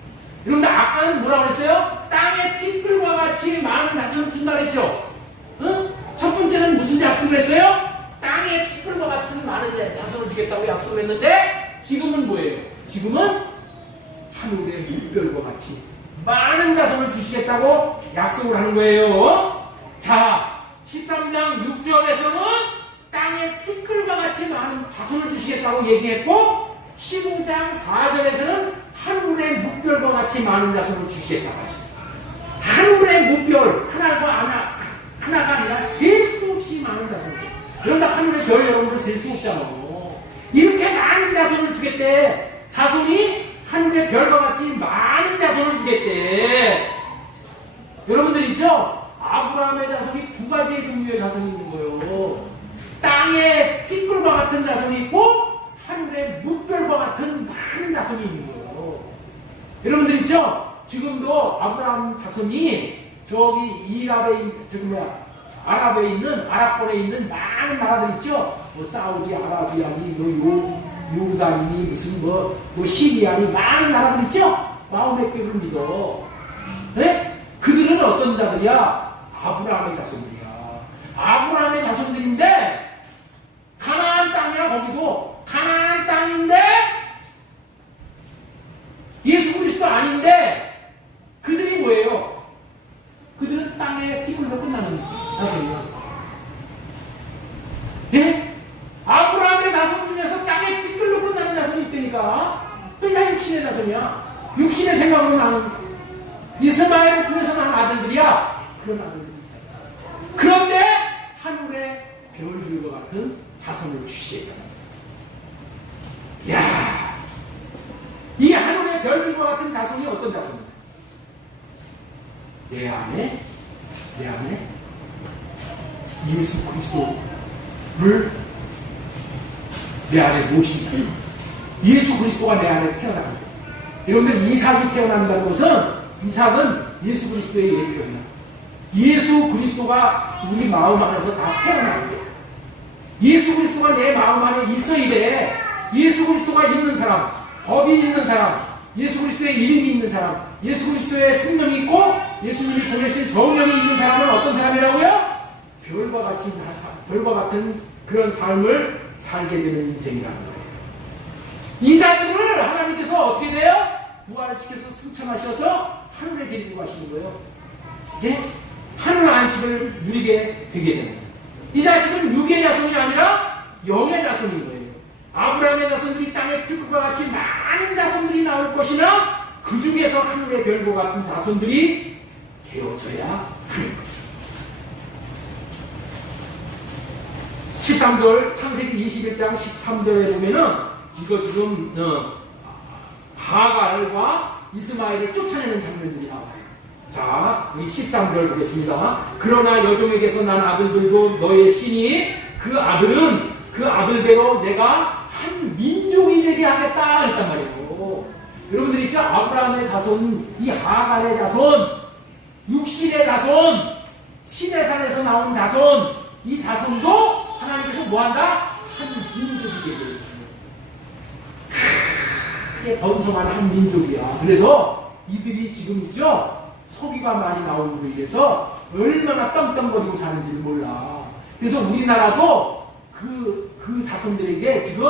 여러분들 아까는 뭐라고 그랬어요? 땅의 티끌과 같이 많은 자손을 준다 그랬죠? 응? 첫 번째는 무슨 약속을 했어요? 땅의 티끌과 같은 많은 자손을 주겠다고 약속을 했는데 지금은 뭐예요? 지금은 하늘의 물별과 같이 많은 자손을 주시겠다고 약속을 하는 거예요. 자, 13장 6절에서는 땅의 티끌과 같이 많은 자손을 주시겠다고 얘기했고 15장 4절에서는 하늘의 물별과 같이 많은 자손을 주시겠다고 하셨어요. 하늘의 물별 하나가 아니라 셀 수 없이 많은 자손을. 그런데 하늘의 별 여러분들 셀 수 없잖아요. 이렇게 많은 자손을 주겠대. 자손이 하늘의 별과 같이 많은 자손을 주겠대. 여러분들 있죠? 아브라함의 자손이 두 가지의 종류의 자손이 있는 거예요. 땅에 티끌과 같은 자손이 있고 하늘의 물별과 같은 많은 자손이 있는 거예요. 여러분들 있죠? 지금도 아브라함 자손이 저기 아랍권에 있는 많은 나라들 있죠? 뭐 사우디 아라비아니, 요르단이, 무슨 시리아니, 많은 나라들 있죠? 마음의 뜻을 믿어. 네? 그들은 어떤 자들이야? 아브라함의 자손들이야. 아브라함의 자손들인데, 가나안 땅이야, 거기도. 가나안 땅인데, 예수 그리스도 아닌데, 그들이 뭐예요? 그들은 땅에 티끌로 끝나는 자손이야. 예? 아브라함의 자손 중에서 땅에 티끌로 끝나는 자손이 있다니까. 그냥 육신의 자손이야. 육신의 생각으로 나는 이스마엘을 통해서 난 아들들이야. 그런 아들들이야. 그런데 하늘의 별들과 같은 자손을 주시겠다. 야, 이 하늘의 별들과 같은 자손이 어떤 자손인가? 내 안에 예수 그리스도를 내 안에 모신 자손. 예수 그리스도가 내 안에 태어나는 거예요. 여러분들 이삭이 태어난다는 것은 이삭은 예수 그리스도의 예표예요. 예수 그리스도가 우리 마음 안에서 다 태어나는 거예요. 예수 그리스도가 내 마음 안에 있어야 돼. 예수 그리스도가 있는 사람, 법이 있는 사람, 예수 그리스도의 이름이 있는 사람, 예수 그리스도의 성령이 있고 예수님이 보내신 성령이 있는 사람은 어떤 사람이라고요? 별과 같은 그런 삶을 살게 되는 인생이라는 거예요. 이 자들을 하나님께서 어떻게 돼요? 부활시켜서 승천하셔서 하늘에 데리고 가시는 거예요. 이게 하늘 안식을 누리게 되게 되는 거예요. 이 자식은 육의 자손이 아니라 영의 자손인 거예요. 아브라함의 자손들이 땅의 티끌과 같이 많은 자손들이 나올 것이나 그 중에서 하늘의 별과 같은 자손들이 되어져야 하는 거예요. 13절 창세기 21장 13절에 보면은 이거 지금 하갈과 이스마엘을 쫓아내는 장면들이 나와요. 자, 우리 13절 보겠습니다. 그러나 여종에게서 난 아들들도 너의 신이 그 아들은 그 아들대로 내가 한 민족이 되게 하겠다 했단 말이에요. 여러분들 있죠? 아브라함의 자손, 이 하갈의 자손, 육신의 자손, 신의 산에서 나온 자손, 이 자손도 하나님께서 뭐한다? 한 민족이 되게 해요. 크게 번성한 한 민족이야. 그래서 이들이 지금 있죠? 소비가 많이 나오는 데 인해서 얼마나 떵떵거리고 사는지를 몰라. 그래서 우리나라도 그 자손들에게 지금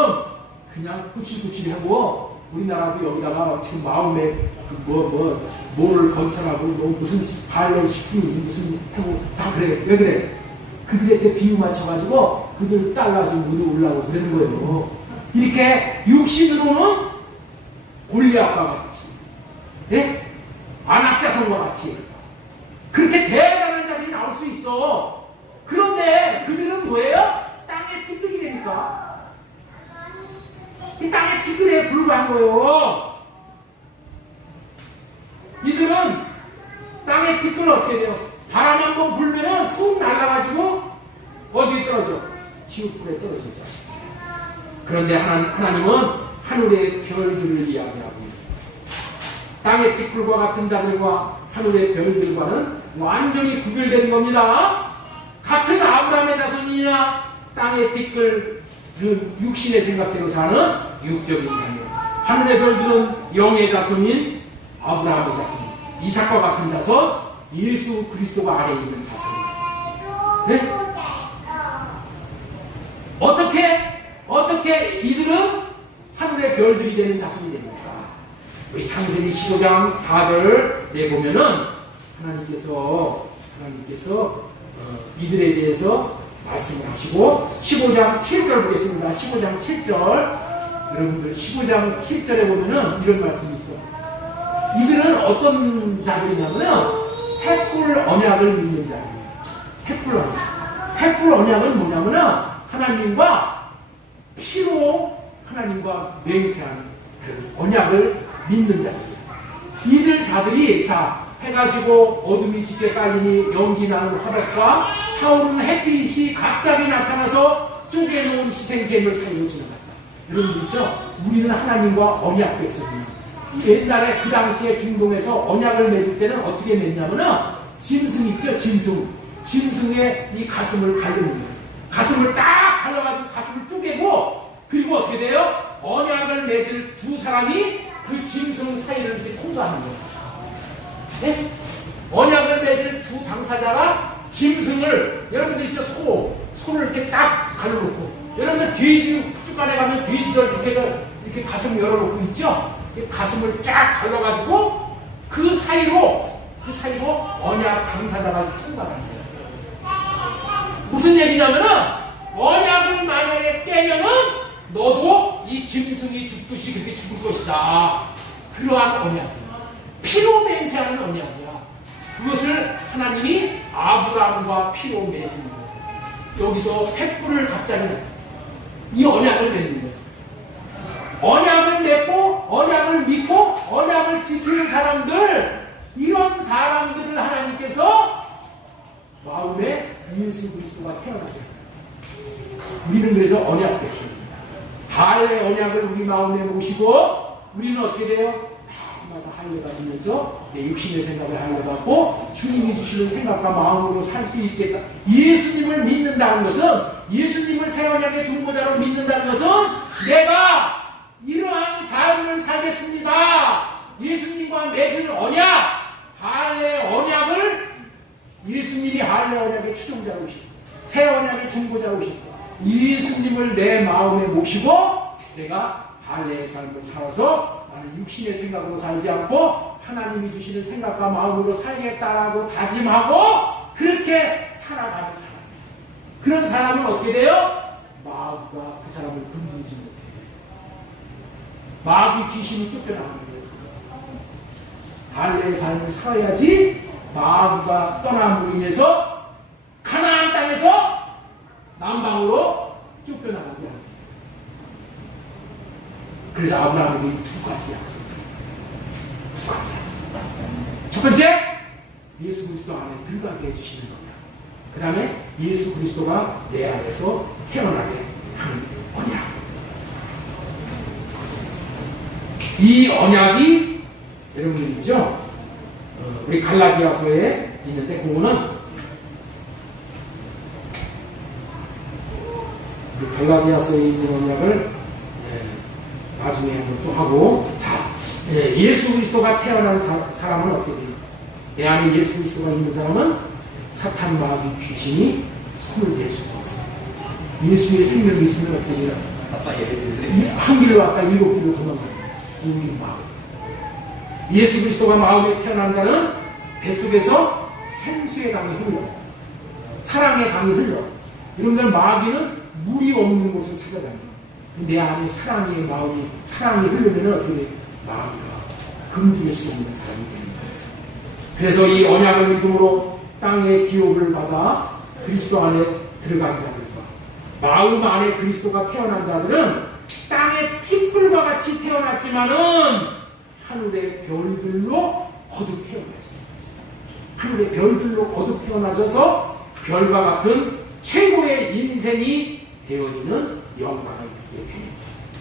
그냥 꾸칠꾸칠하고 우리나라도 여기다가 지금 마음에 뭐를 건설하고 무슨 발열식품이 무슨 하고 다 그래. 왜 그래? 그들한테 비유 맞춰가지고 그들 딸 가지고 무대 올라오고 그러는 거예요. 이렇게 육신으로는 골리앗과 같이, 예? 안악자성과 같이 그렇게 대단한 자들이 나올 수 있어. 그런데 그들은 뭐예요? 땅의 티끌이라니까. 이 땅의 티끌에 불과한 거예요. 이들은 땅의 티끌은 어떻게 돼요? 바람 한번 불면은 훅 날아가지고 어디에 떨어져? 지옥불에 떨어졌죠. 그런데 하나님은 하늘의 별들을 이야기하고 땅의 티끌과 같은 자들과 하늘의 별들과는 완전히 구별되는 겁니다. 같은 아브라함의 자손이냐 땅의 티끌 그 육신의 생각대로 사는 육적인 자녀, 하늘의 별들은 영의 자손인 아브라함의 자손, 이삭과 같은 자손, 예수 그리스도가 아래에 있는 자손입니다. 네? 어떻게 이들은 하늘의 별들이 되는 자손이 됩니까? 우리 창세기 15장 4절에 보면은 하나님께서 이들에 대해서 말씀을 하시고 15장 7절 보겠습니다. 15장 7절 여러분들 15장 7절에 보면은 이런 말씀이 있어요. 이들은 어떤 자들이냐면요 횃불 언약을 믿는 자들이에요. 횃불 언약은 뭐냐면은 하나님과 피로 하나님과 맹세하는 그 언약을 믿는 자들이에요. 이들 자들이 해가 지고 어둠이 짙게 깔리니 연기 나는 화덕과 타오르는 햇빛이 갑자기 나타나서 쪼개놓은 희생제물 사이로 지나갔다. 여러분 있죠? 우리는 하나님과 언약 백성이에요. 옛날에 그 당시에 중동에서 언약을 맺을 때는 어떻게 맺냐면은 짐승 있죠? 짐승의 이 가슴을 갈르는 거예요. 가슴을 딱 갈라가지고 가슴을 쪼개고 그리고 어떻게 돼요? 언약을 맺을 두 사람이 그 짐승 사이를 이렇게 통과하는 거예요. 네? 언약을 맺을 두 당사자가 짐승을 여러분들 있죠? 소를 이렇게 딱 갈라놓고 여러분들 돼지 푸주간에 가면 돼지들 이렇게 가슴 열어놓고 있죠? 가슴을 쫙 갈라가지고 그 사이로 언약 당사자가 통과하는 거예요. 무슨 얘기냐면은 언약을 만약에 깨면은 너도 이 짐승이 죽듯이 그렇게 죽을 것이다. 그러한 언약이야. 피로 맹세하는 언약이야. 그것을 하나님이 아브라함과 피로 맺은 거예요. 여기서 횃불을 갑자기 이 언약을 맺는 거예요. 언약을 맺고 언약을 믿고 언약을 지키는 사람들, 이런 사람들을 하나님께서 마음에 예수 그리스도가 태어나게 합니다. 우리는 그래서 언약 백성입니다. 할례 언약을 우리 마음에 모시고 우리는 어떻게 돼요? 날마다 할례 받으면서 내 육신의 생각을 할례 받고 주님이 주시는 생각과 마음으로 살 수 있겠다. 예수님을 믿는다는 것은, 예수님을 새 언약의 중보자로 믿는다는 것은 내가 이러한 삶을 살겠습니다. 예수님과 맺은 언약, 할례 언약을 예수님이 할례 언약의 추종자로 오셨어요. 새 언약의 중보자로 오셨어요. 예수님을 내 마음에 모시고 내가 할례의 삶을 살아서 나는 육신의 생각으로 살지 않고 하나님이 주시는 생각과 마음으로 살겠다라고 다짐하고 그렇게 살아가는 사람이에요. 그런 사람은 어떻게 돼요? 마귀가 그 사람을 건드리지 못해요. 마귀 귀신이 쫓겨나는 거예요. 할례의 삶을 살아야지 마귀가 떠남으로 인해서 가나안 땅에서 남방으로 쫓겨나가지 않아요. 그래서 아브라함에게 두 가지 약속이에요. 두 가지 약속. 첫 번째, 예수 그리스도 안에 들어가게 해주시는 겁니다. 그 다음에 예수 그리스도가 내 안에서 태어나게 하는 언약. 이 언약이 여러분들 있죠? 우리 갈라디아서에 있는데 그거는 우리 갈라디아서에 있는 언약을 나중에 한번 또 하고, 예수 그리스도가 태어난 사람은 어떻게 돼요? 내 안에 예수 그리스도가 있는 사람은 사탄 마귀 귀신이 손을 댈 수가 없어요. 예수의 생명이 있으면 어떻게 돼요? 한 길로 왔다 7길로 도망가요. 우리 마음. 예수 그리스도가 마음에 태어난 자는 뱃속에서 생수의 강이 흘러, 사랑의 강이 흘러. 이런데 마귀는 물이 없는 곳을 찾아다녀요. 내 안에 사랑의 마음이, 사랑이 흐르면 어떻게 돼요? 마귀가 금들일 수 없는 사람이 되는 거예요. 그래서 이 언약을 믿음으로 땅의 기업을 받아 그리스도 안에 들어간 자들과 마음 안에 그리스도가 태어난 자들은 땅의 tic불과 같이 태어났지만은 하늘의 별들로 거듭 태어나죠. 하늘의 별들로 거듭 태어나셔서 별과 같은 최고의 인생이 되어지는 영광을 누리게 됩니다.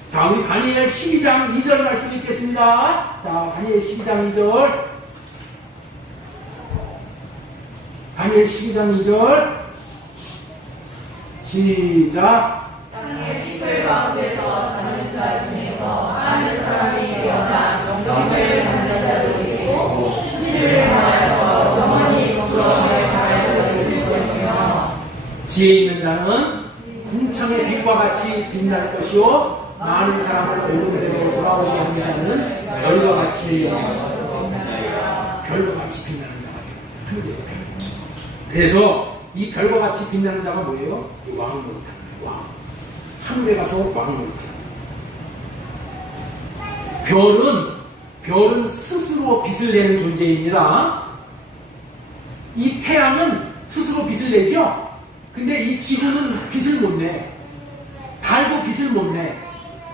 자, 우리 다니엘 12장 2절 말씀 읽겠습니다. 자, 다니엘 12장 2절. 다니엘 12장 2절. 시작. 땅의 깃털 가운데서 자는 자 중에서 하늘 사람이 태어나 영광을 받는 자들이고 신실을 행하여서 영원히 부러움을 가하여 있을 것이며 지혜 있는 자는 궁창의 빛과 같이 빛날 것이요 많은 사람을 옳은 돌아오게 하는 자는 별과 같이 별과 같이 빛나는 자가 돼요. 그래서 이 별과 같이 빛나는 자가 뭐예요? 왕 노릇하는 거예요. 왕. 하늘에 가서 왕 노릇하는 거예요. 별은 스스로 빛을 내는 존재입니다. 이 태양은 스스로 빛을 내죠? 근데 이 지구는 빛을 못 내. 달도 빛을 못 내.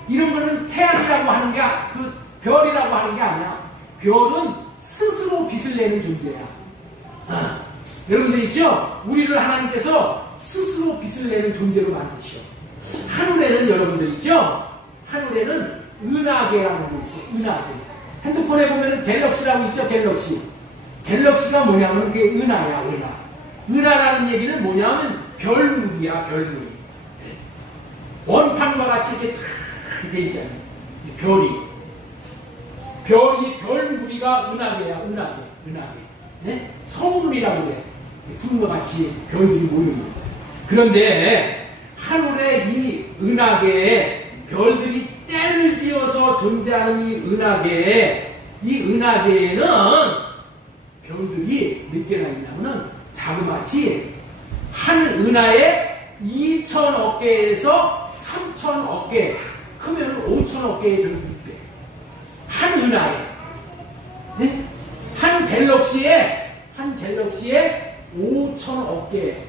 이런 거는 태양이라고 하는 게, 그 별이라고 하는 게 아니야. 별은 스스로 빛을 내는 존재야. 여러분들 있죠? 우리를 하나님께서 스스로 빛을 내는 존재로 만드셔. 하늘에는 여러분들 있죠? 하늘에는 은하계라는 게 있어요. 은하계. 핸드폰에 보면 갤럭시라고 있죠? 갤럭시. 갤럭시가 뭐냐면 그게 은하야, 은하. 은하라는 얘기는 뭐냐면 별무리야, 별무리. 원판과 같이 이렇게 탁 돼 있잖아요. 별이, 별무리가 은하계야, 은하계. 네? 성물이라고 그래. 구름과 같이 별들이 모여있는 거예요. 그런데 하늘에 이 은하계에 별들이 때를 지어서 존재하는 이 은하계에는 별들이 몇 개나 있냐면은 자그마치 한 은하에 2천억 개에서 3천억 개, 크면 5천억 개의 별들이 있대. 한 은하에. 네? 한 갤럭시에 5천억 개의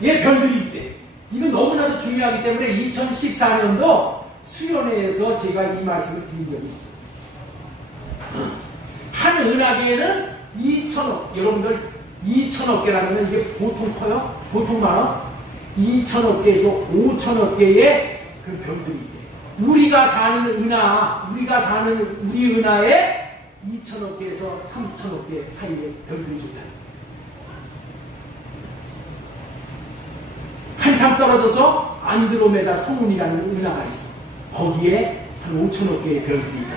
별들이 있대. 이건 너무나도 중요하기 때문에 2014년도 수련회에서 제가 이 말씀을 드린 적이 있어요. 한 은하계에는 2천억, 여러분들 2천억 개라면 이게 보통 커요? 보통 많아? 2천억 개에서 5천억 개의 그 별들이 있대. 우리가 사는 우리 은하에 2천억 개에서 3천억 개 사이에 별들이 좋다. 한참 떨어져서 안드로메다 성운이라는 은하가 있어. 거기에 한 5천억 개의 별들이 있다.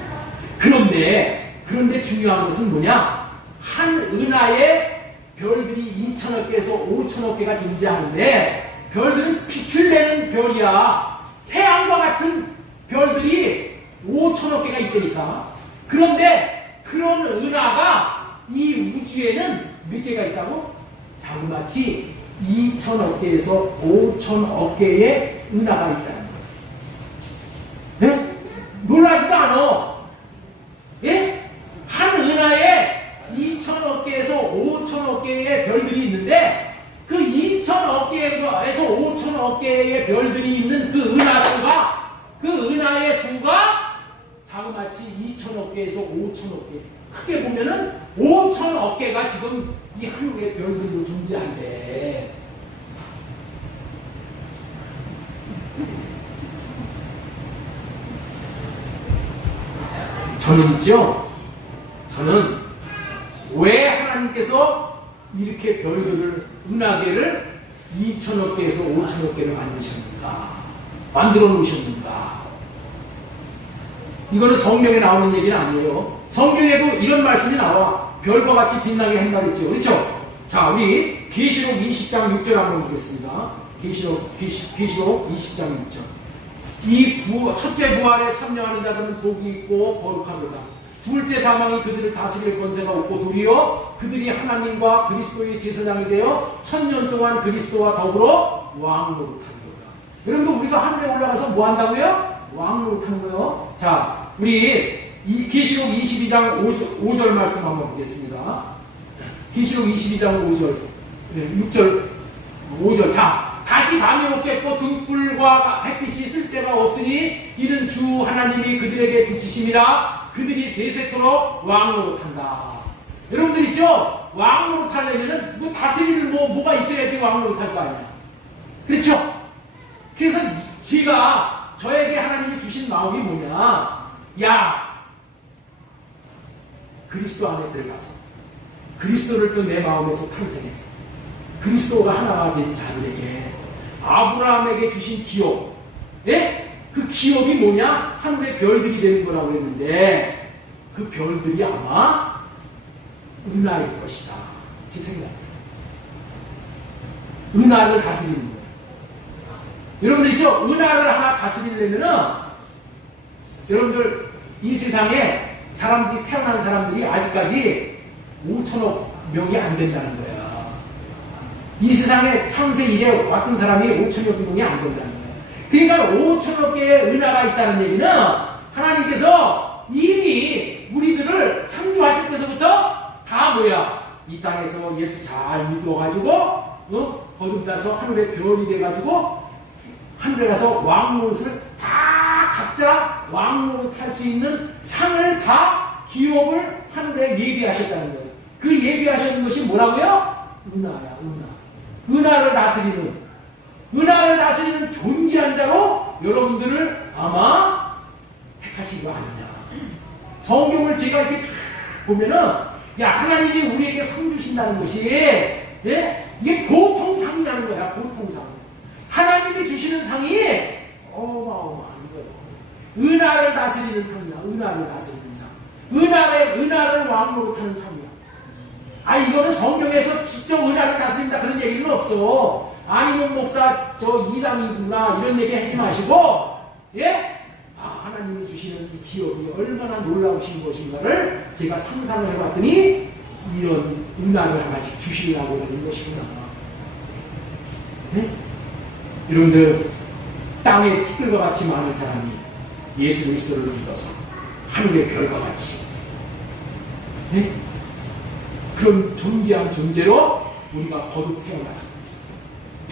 그런데 중요한 것은 뭐냐? 한 은하에 별들이 2천억 개에서 5천억 개가 존재하는데 별들은 빛을 내는 별이야. 태양과 같은 별들이 5천억 개가 있다니까. 그런데 그런 은하가 이 우주에는 몇 개가 있다고? 자그마치 2천억 개에서 5천억 개의 은하가 있다는 거예요. 네? 놀라지도 않아. 예? 한 은하에 2천억 개에서 5천억 개의 별들이 있는데 그 2천억 개에서 5천억 개의 별들이 있는 그 은하의 수가 자그마치 2천억 개에서 5천억 개. 크게 보면은 5천억 개가 지금 이 하늘의 별들로 존재한대. 저는 왜 하나님께서 이렇게 별들을, 은하계를 2천억 개에서 5천억 개를 만들어 놓으셨는가? 이거는 성경에 나오는 얘기는 아니에요. 성경에도 이런 말씀이 나와. 별과 같이 빛나게 한다 그랬죠. 그렇죠? 자, 우리 계시록 20장 6절 한번 보겠습니다. 계시록 20장 6절. 첫째 부활에 참여하는 자들은 복이 있고 거룩하도다. 둘째 사망이 그들을 다스릴 권세가 없고 도리어 그들이 하나님과 그리스도의 제사장이 되어 1000년 동안 그리스도와 더불어 왕노릇하는 거다. 여러분들 우리가 하늘에 올라가서 뭐 한다고요? 왕노릇하는 거예요. 자, 우리 이 계시록 22장 5절 말씀 한번 보겠습니다. 계시록 22장 5절, 6절, 5절. 자, 다시 밤이 오겠고 등불과 햇빛이 있을 데가 없으니 이는 주 하나님이 그들에게 비치심이라. 그들이 세세토록 왕노릇한다. 여러분들 있죠? 왕노릇하려면은 뭐 다스리는 뭐가 있어야지 왕노릇할 거 아니야. 그렇죠? 그래서 제가 저에게 하나님이 주신 마음이 뭐냐? 야, 그리스도 안에 들어가서 그리스도를 또 내 마음에서 탄생해서 그리스도가 하나가 된 자들에게 아브라함에게 주신 기업, 예? 그 기업이 뭐냐? 하늘의 별들이 되는 거라고 했는데 그 별들이 아마 은하일 것이다. 제 생각이에요. 은하를 다스리는 거예요. 여러분들 있죠? 은하를 하나 다스리려면은 여러분들 이 세상에 사람들이 태어난 사람들이 아직까지 5천억 명이 안 된다는 거야. 이 세상에 창세 이래 왔던 사람이 5천억 명이 안 된다는 거야. 그러니까 5천억 개의 은하가 있다는 얘기는 하나님께서 이미 우리들을 창조하실 때서부터 다 뭐야? 이 땅에서 예수 잘 믿어가지고 거듭나서 하늘의 별이 돼가지고 하늘에 가서 왕노릇을 다 각자 왕노릇 할 수 있는 상을 다 기업을 하늘에 예비하셨다는 거예요. 그 예비하셨는 것이 뭐라고요? 은하야, 은하. 은하를 다스리는 존귀한 자로 여러분들을 아마 택하신 거 아니냐. 성경을 제가 이렇게 쭉 보면은 야, 하나님이 우리에게 상 주신다는 것이 예? 이게 보통 상이라는 거야. 보통 상. 하나님이 주시는 상이 어마어마한 거예요. 은하를 다스리는 상이야. 은하를 다스리는 상. 은하를 왕노릇하는 상이야. 아, 이거는 성경에서 직접 은하를 다스린다 그런 얘기는 없어. 아니면 목사 저 이단이구나 이런 얘기 하지 마시고, 예? 아, 하나님이 주시는 이 기업이 얼마나 놀라우신 것인가를 제가 상상을 해봤더니 이런 은하를 하나씩 주시려고 하는 것이구나. 네? 여러분들, 땅에 티끌과 같이 많은 사람이 예수 그리스도를 믿어서 하늘의 별과 같이, 네? 그런 존귀한 존재로 우리가 거듭 태어났습니다.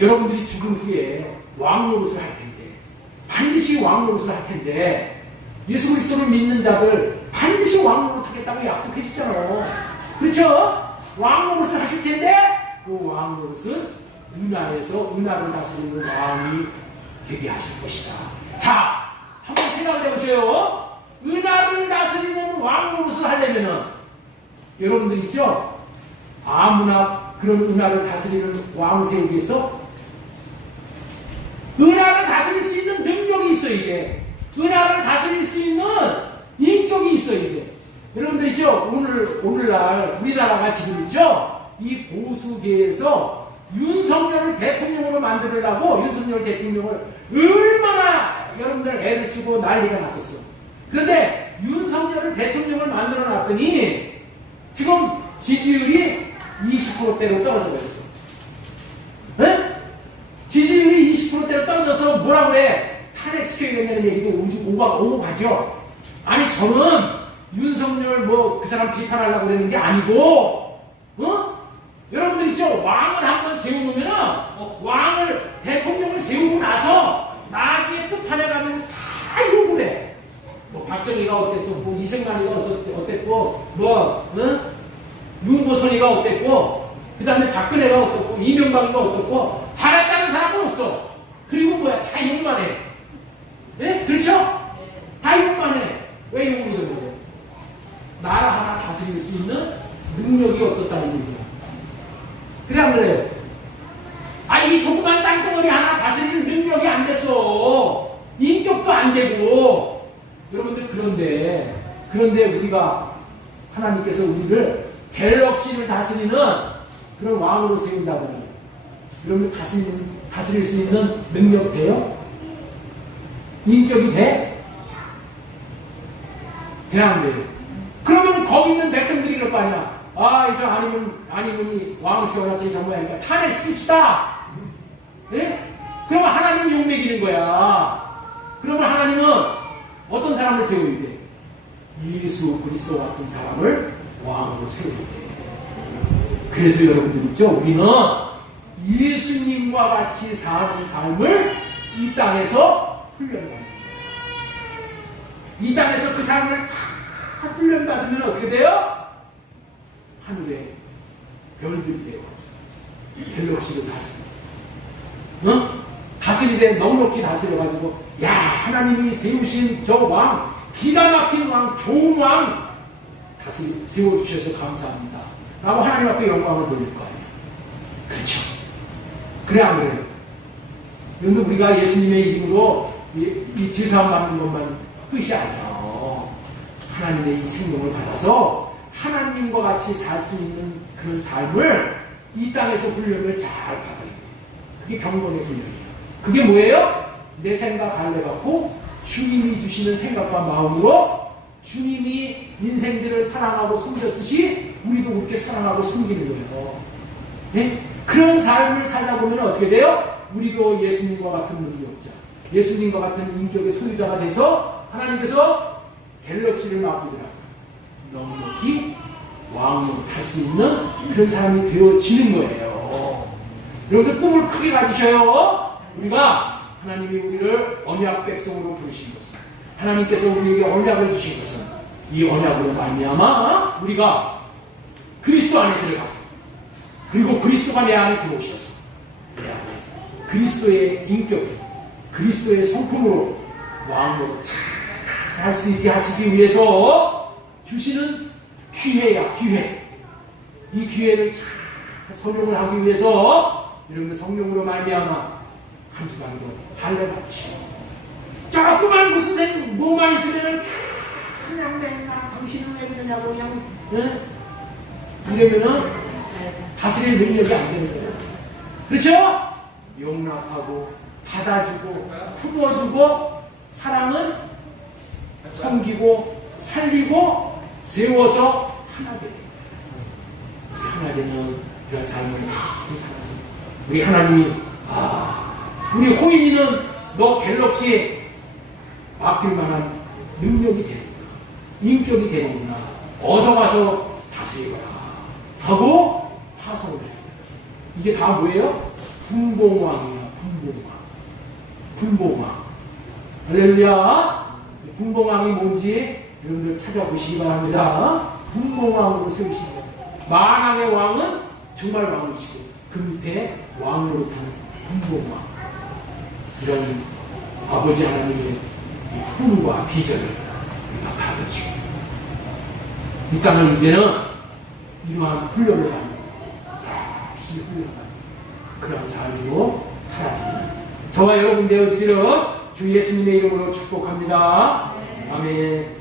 여러분들이 죽은 후에 왕노릇을 할 텐데, 반드시 왕노릇을 할 텐데, 예수 그리스도를 믿는 자들 반드시 왕노릇 하겠다고 약속해 주잖아요. 그렇죠? 왕노릇을 하실 텐데 그 왕노릇은 은하에서 은하를 다스리는 왕이 되게 하실 것이다. 자, 한번 생각을 해보세요. 은하를 다스리는 왕노릇을 하려면은 여러분들 있죠? 아무나 그런 은하를 다스리는 왕 세우겠어? 은하를 다스릴 수 있는 능력이 있어야 돼. 은하를 다스릴 수 있는 인격이 있어야 돼. 여러분들 있죠? 오늘날 우리나라가 지금 있죠? 이 보수계에서 윤석열을 대통령으로 만들려고 윤석열 대통령을 얼마나 여러분들 애를 쓰고 난리가 났었어. 그런데 윤석열을 대통령을 만들어 놨더니 지금 지지율이 20%대로 떨어져 버렸어. 네? 지지율이 20%대로 떨어져서 뭐라고 해? 탄핵시켜야겠다는 얘기도 오고 가죠. 아니, 저는 윤석열 그 사람 비판하려고 그러는 게 아니고, 여러분들 있죠? 왕을 한번 세우면은, 왕을, 대통령을 세우고 나서, 나중에 끝판에 가면 다 욕을 해. 박정희가 어땠어? 이승만이가 어땠고, 윤보선이가 어땠고, 그 다음에 박근혜가 어떻고, 이명박이가 어떻고, 잘했다는 사람은 없어. 그리고 다 욕만 해. 예? 그렇죠? 다 욕만 해. 왜 욕을 하는 거예요? 나라 하나 다스릴 수 있는 능력이 없었다는 얘기야. 그래, 안 그래요? 아, 이 조그만 땅덩어리 하나 다스리는 능력이 안 됐어. 인격도 안 되고. 여러분들, 그런데 우리가, 하나님께서 우리를 갤럭시를 다스리는 그런 왕으로 세운다더니, 여러분 다스릴 수 있는 능력 돼요? 인격이 돼? 돼, 안 돼요? 그러면 거기 있는 백성들이 이럴 거 아니야. 아, 저 아니면 왕 세워놨더니 저 모양이니까 탄핵시킵시다. 예? 그러면 하나님 욕먹이는 거야. 그러면 하나님은 어떤 사람을 세워야 돼? 예수 그리스도 같은 사람을 왕으로 세우는 거예요. 그래서 여러분들 있죠? 우리는 예수님과 같이 사는 삶을 이 땅에서 훈련받는 거예요. 이 땅에서 그 삶을 잘 훈련받으면 어떻게 돼요? 하늘에 별들이 되어가지고 갤럭시를 다스려. 다스리되 넉넉히 다스려가지고 야, 하나님이 세우신 저 왕, 기가 막힌 왕, 좋은 왕 세워주셔서 감사합니다 라고 하나님 앞에 영광을 돌릴 거 아니에요. 그렇죠? 그래 안 그래요? 그런데 우리가 예수님의 이름으로 이 제사함 받는 것만 끝이 아니에요. 하나님의 이 생명을 받아서 하나님과 같이 살 수 있는 그런 삶을 이 땅에서 훈련을 잘 받아야 돼요. 그게 경건의 훈련이에요. 그게 뭐예요? 내 생각 갈래갖고 주님이 주시는 생각과 마음으로 주님이 인생들을 사랑하고 섬겼듯이 우리도 그렇게 사랑하고 섬기는 거예요. 네? 그런 삶을 살다 보면 어떻게 돼요? 우리도 예수님과 같은 능력자, 예수님과 같은 인격의 소유자가 돼서 하나님께서 갤럭시를 맡기더라고요. 넉넉히 왕으로 탈 수 있는 그런 사람이 되어지는 거예요. 여러분들 꿈을 크게 가지셔요. 우리가 하나님이 우리를 언약 백성으로 부르신 것은, 하나님께서 우리에게 언약을 주신 것은 이 언약으로 말미암아 우리가 그리스도 안에 들어갔어. 그리고 그리스도가 내 안에 들어오셨어. 내 안에 그리스도의 인격, 그리스도의 성품으로 왕으로 잘 할 수 있게 하시기 위해서 주시는 기회야, 기회. 이 기회를 잘 선용을 하기 위해서 여러분들 성령으로 말미암아 한 주간도 할례 받으시고, 조그만 무슨 뭐만 있으면은 그냥 맨날 당신은 왜 그러냐고 그냥 이러면은 다스릴 능력이 안 되는 거예요. 그렇죠? 용납하고 받아주고 품어주고 사랑은 섬기고 살리고 세워서 하나 되는, 하나 되는 이런 삶을 살아서 우리 하나님이 우리 호인이는 너 갤럭시에 맡길 만한 능력이 되는구나, 인격이 되는구나, 어서 가서 다스리거라 하고 파송을 해요. 이게 다 뭐예요? 분봉왕이야. 분봉왕. 할렐루야. 분봉왕이 뭔지 여러분들 찾아보시기 바랍니다. 분봉왕으로 세우신 거예요. 만왕의 왕은 정말 왕이시고 그 밑에 왕으로 둔 분봉왕. 이런 아버지 하나님의 꿈과 비전을 우리가 받아주고 이 땅을 이제는 이러한 훈련을 받는, 역시 훈련을 받는 그런 삶으로 살아가는 저와 여러분 되어지기를 주 예수님의 이름으로 축복합니다. 아멘.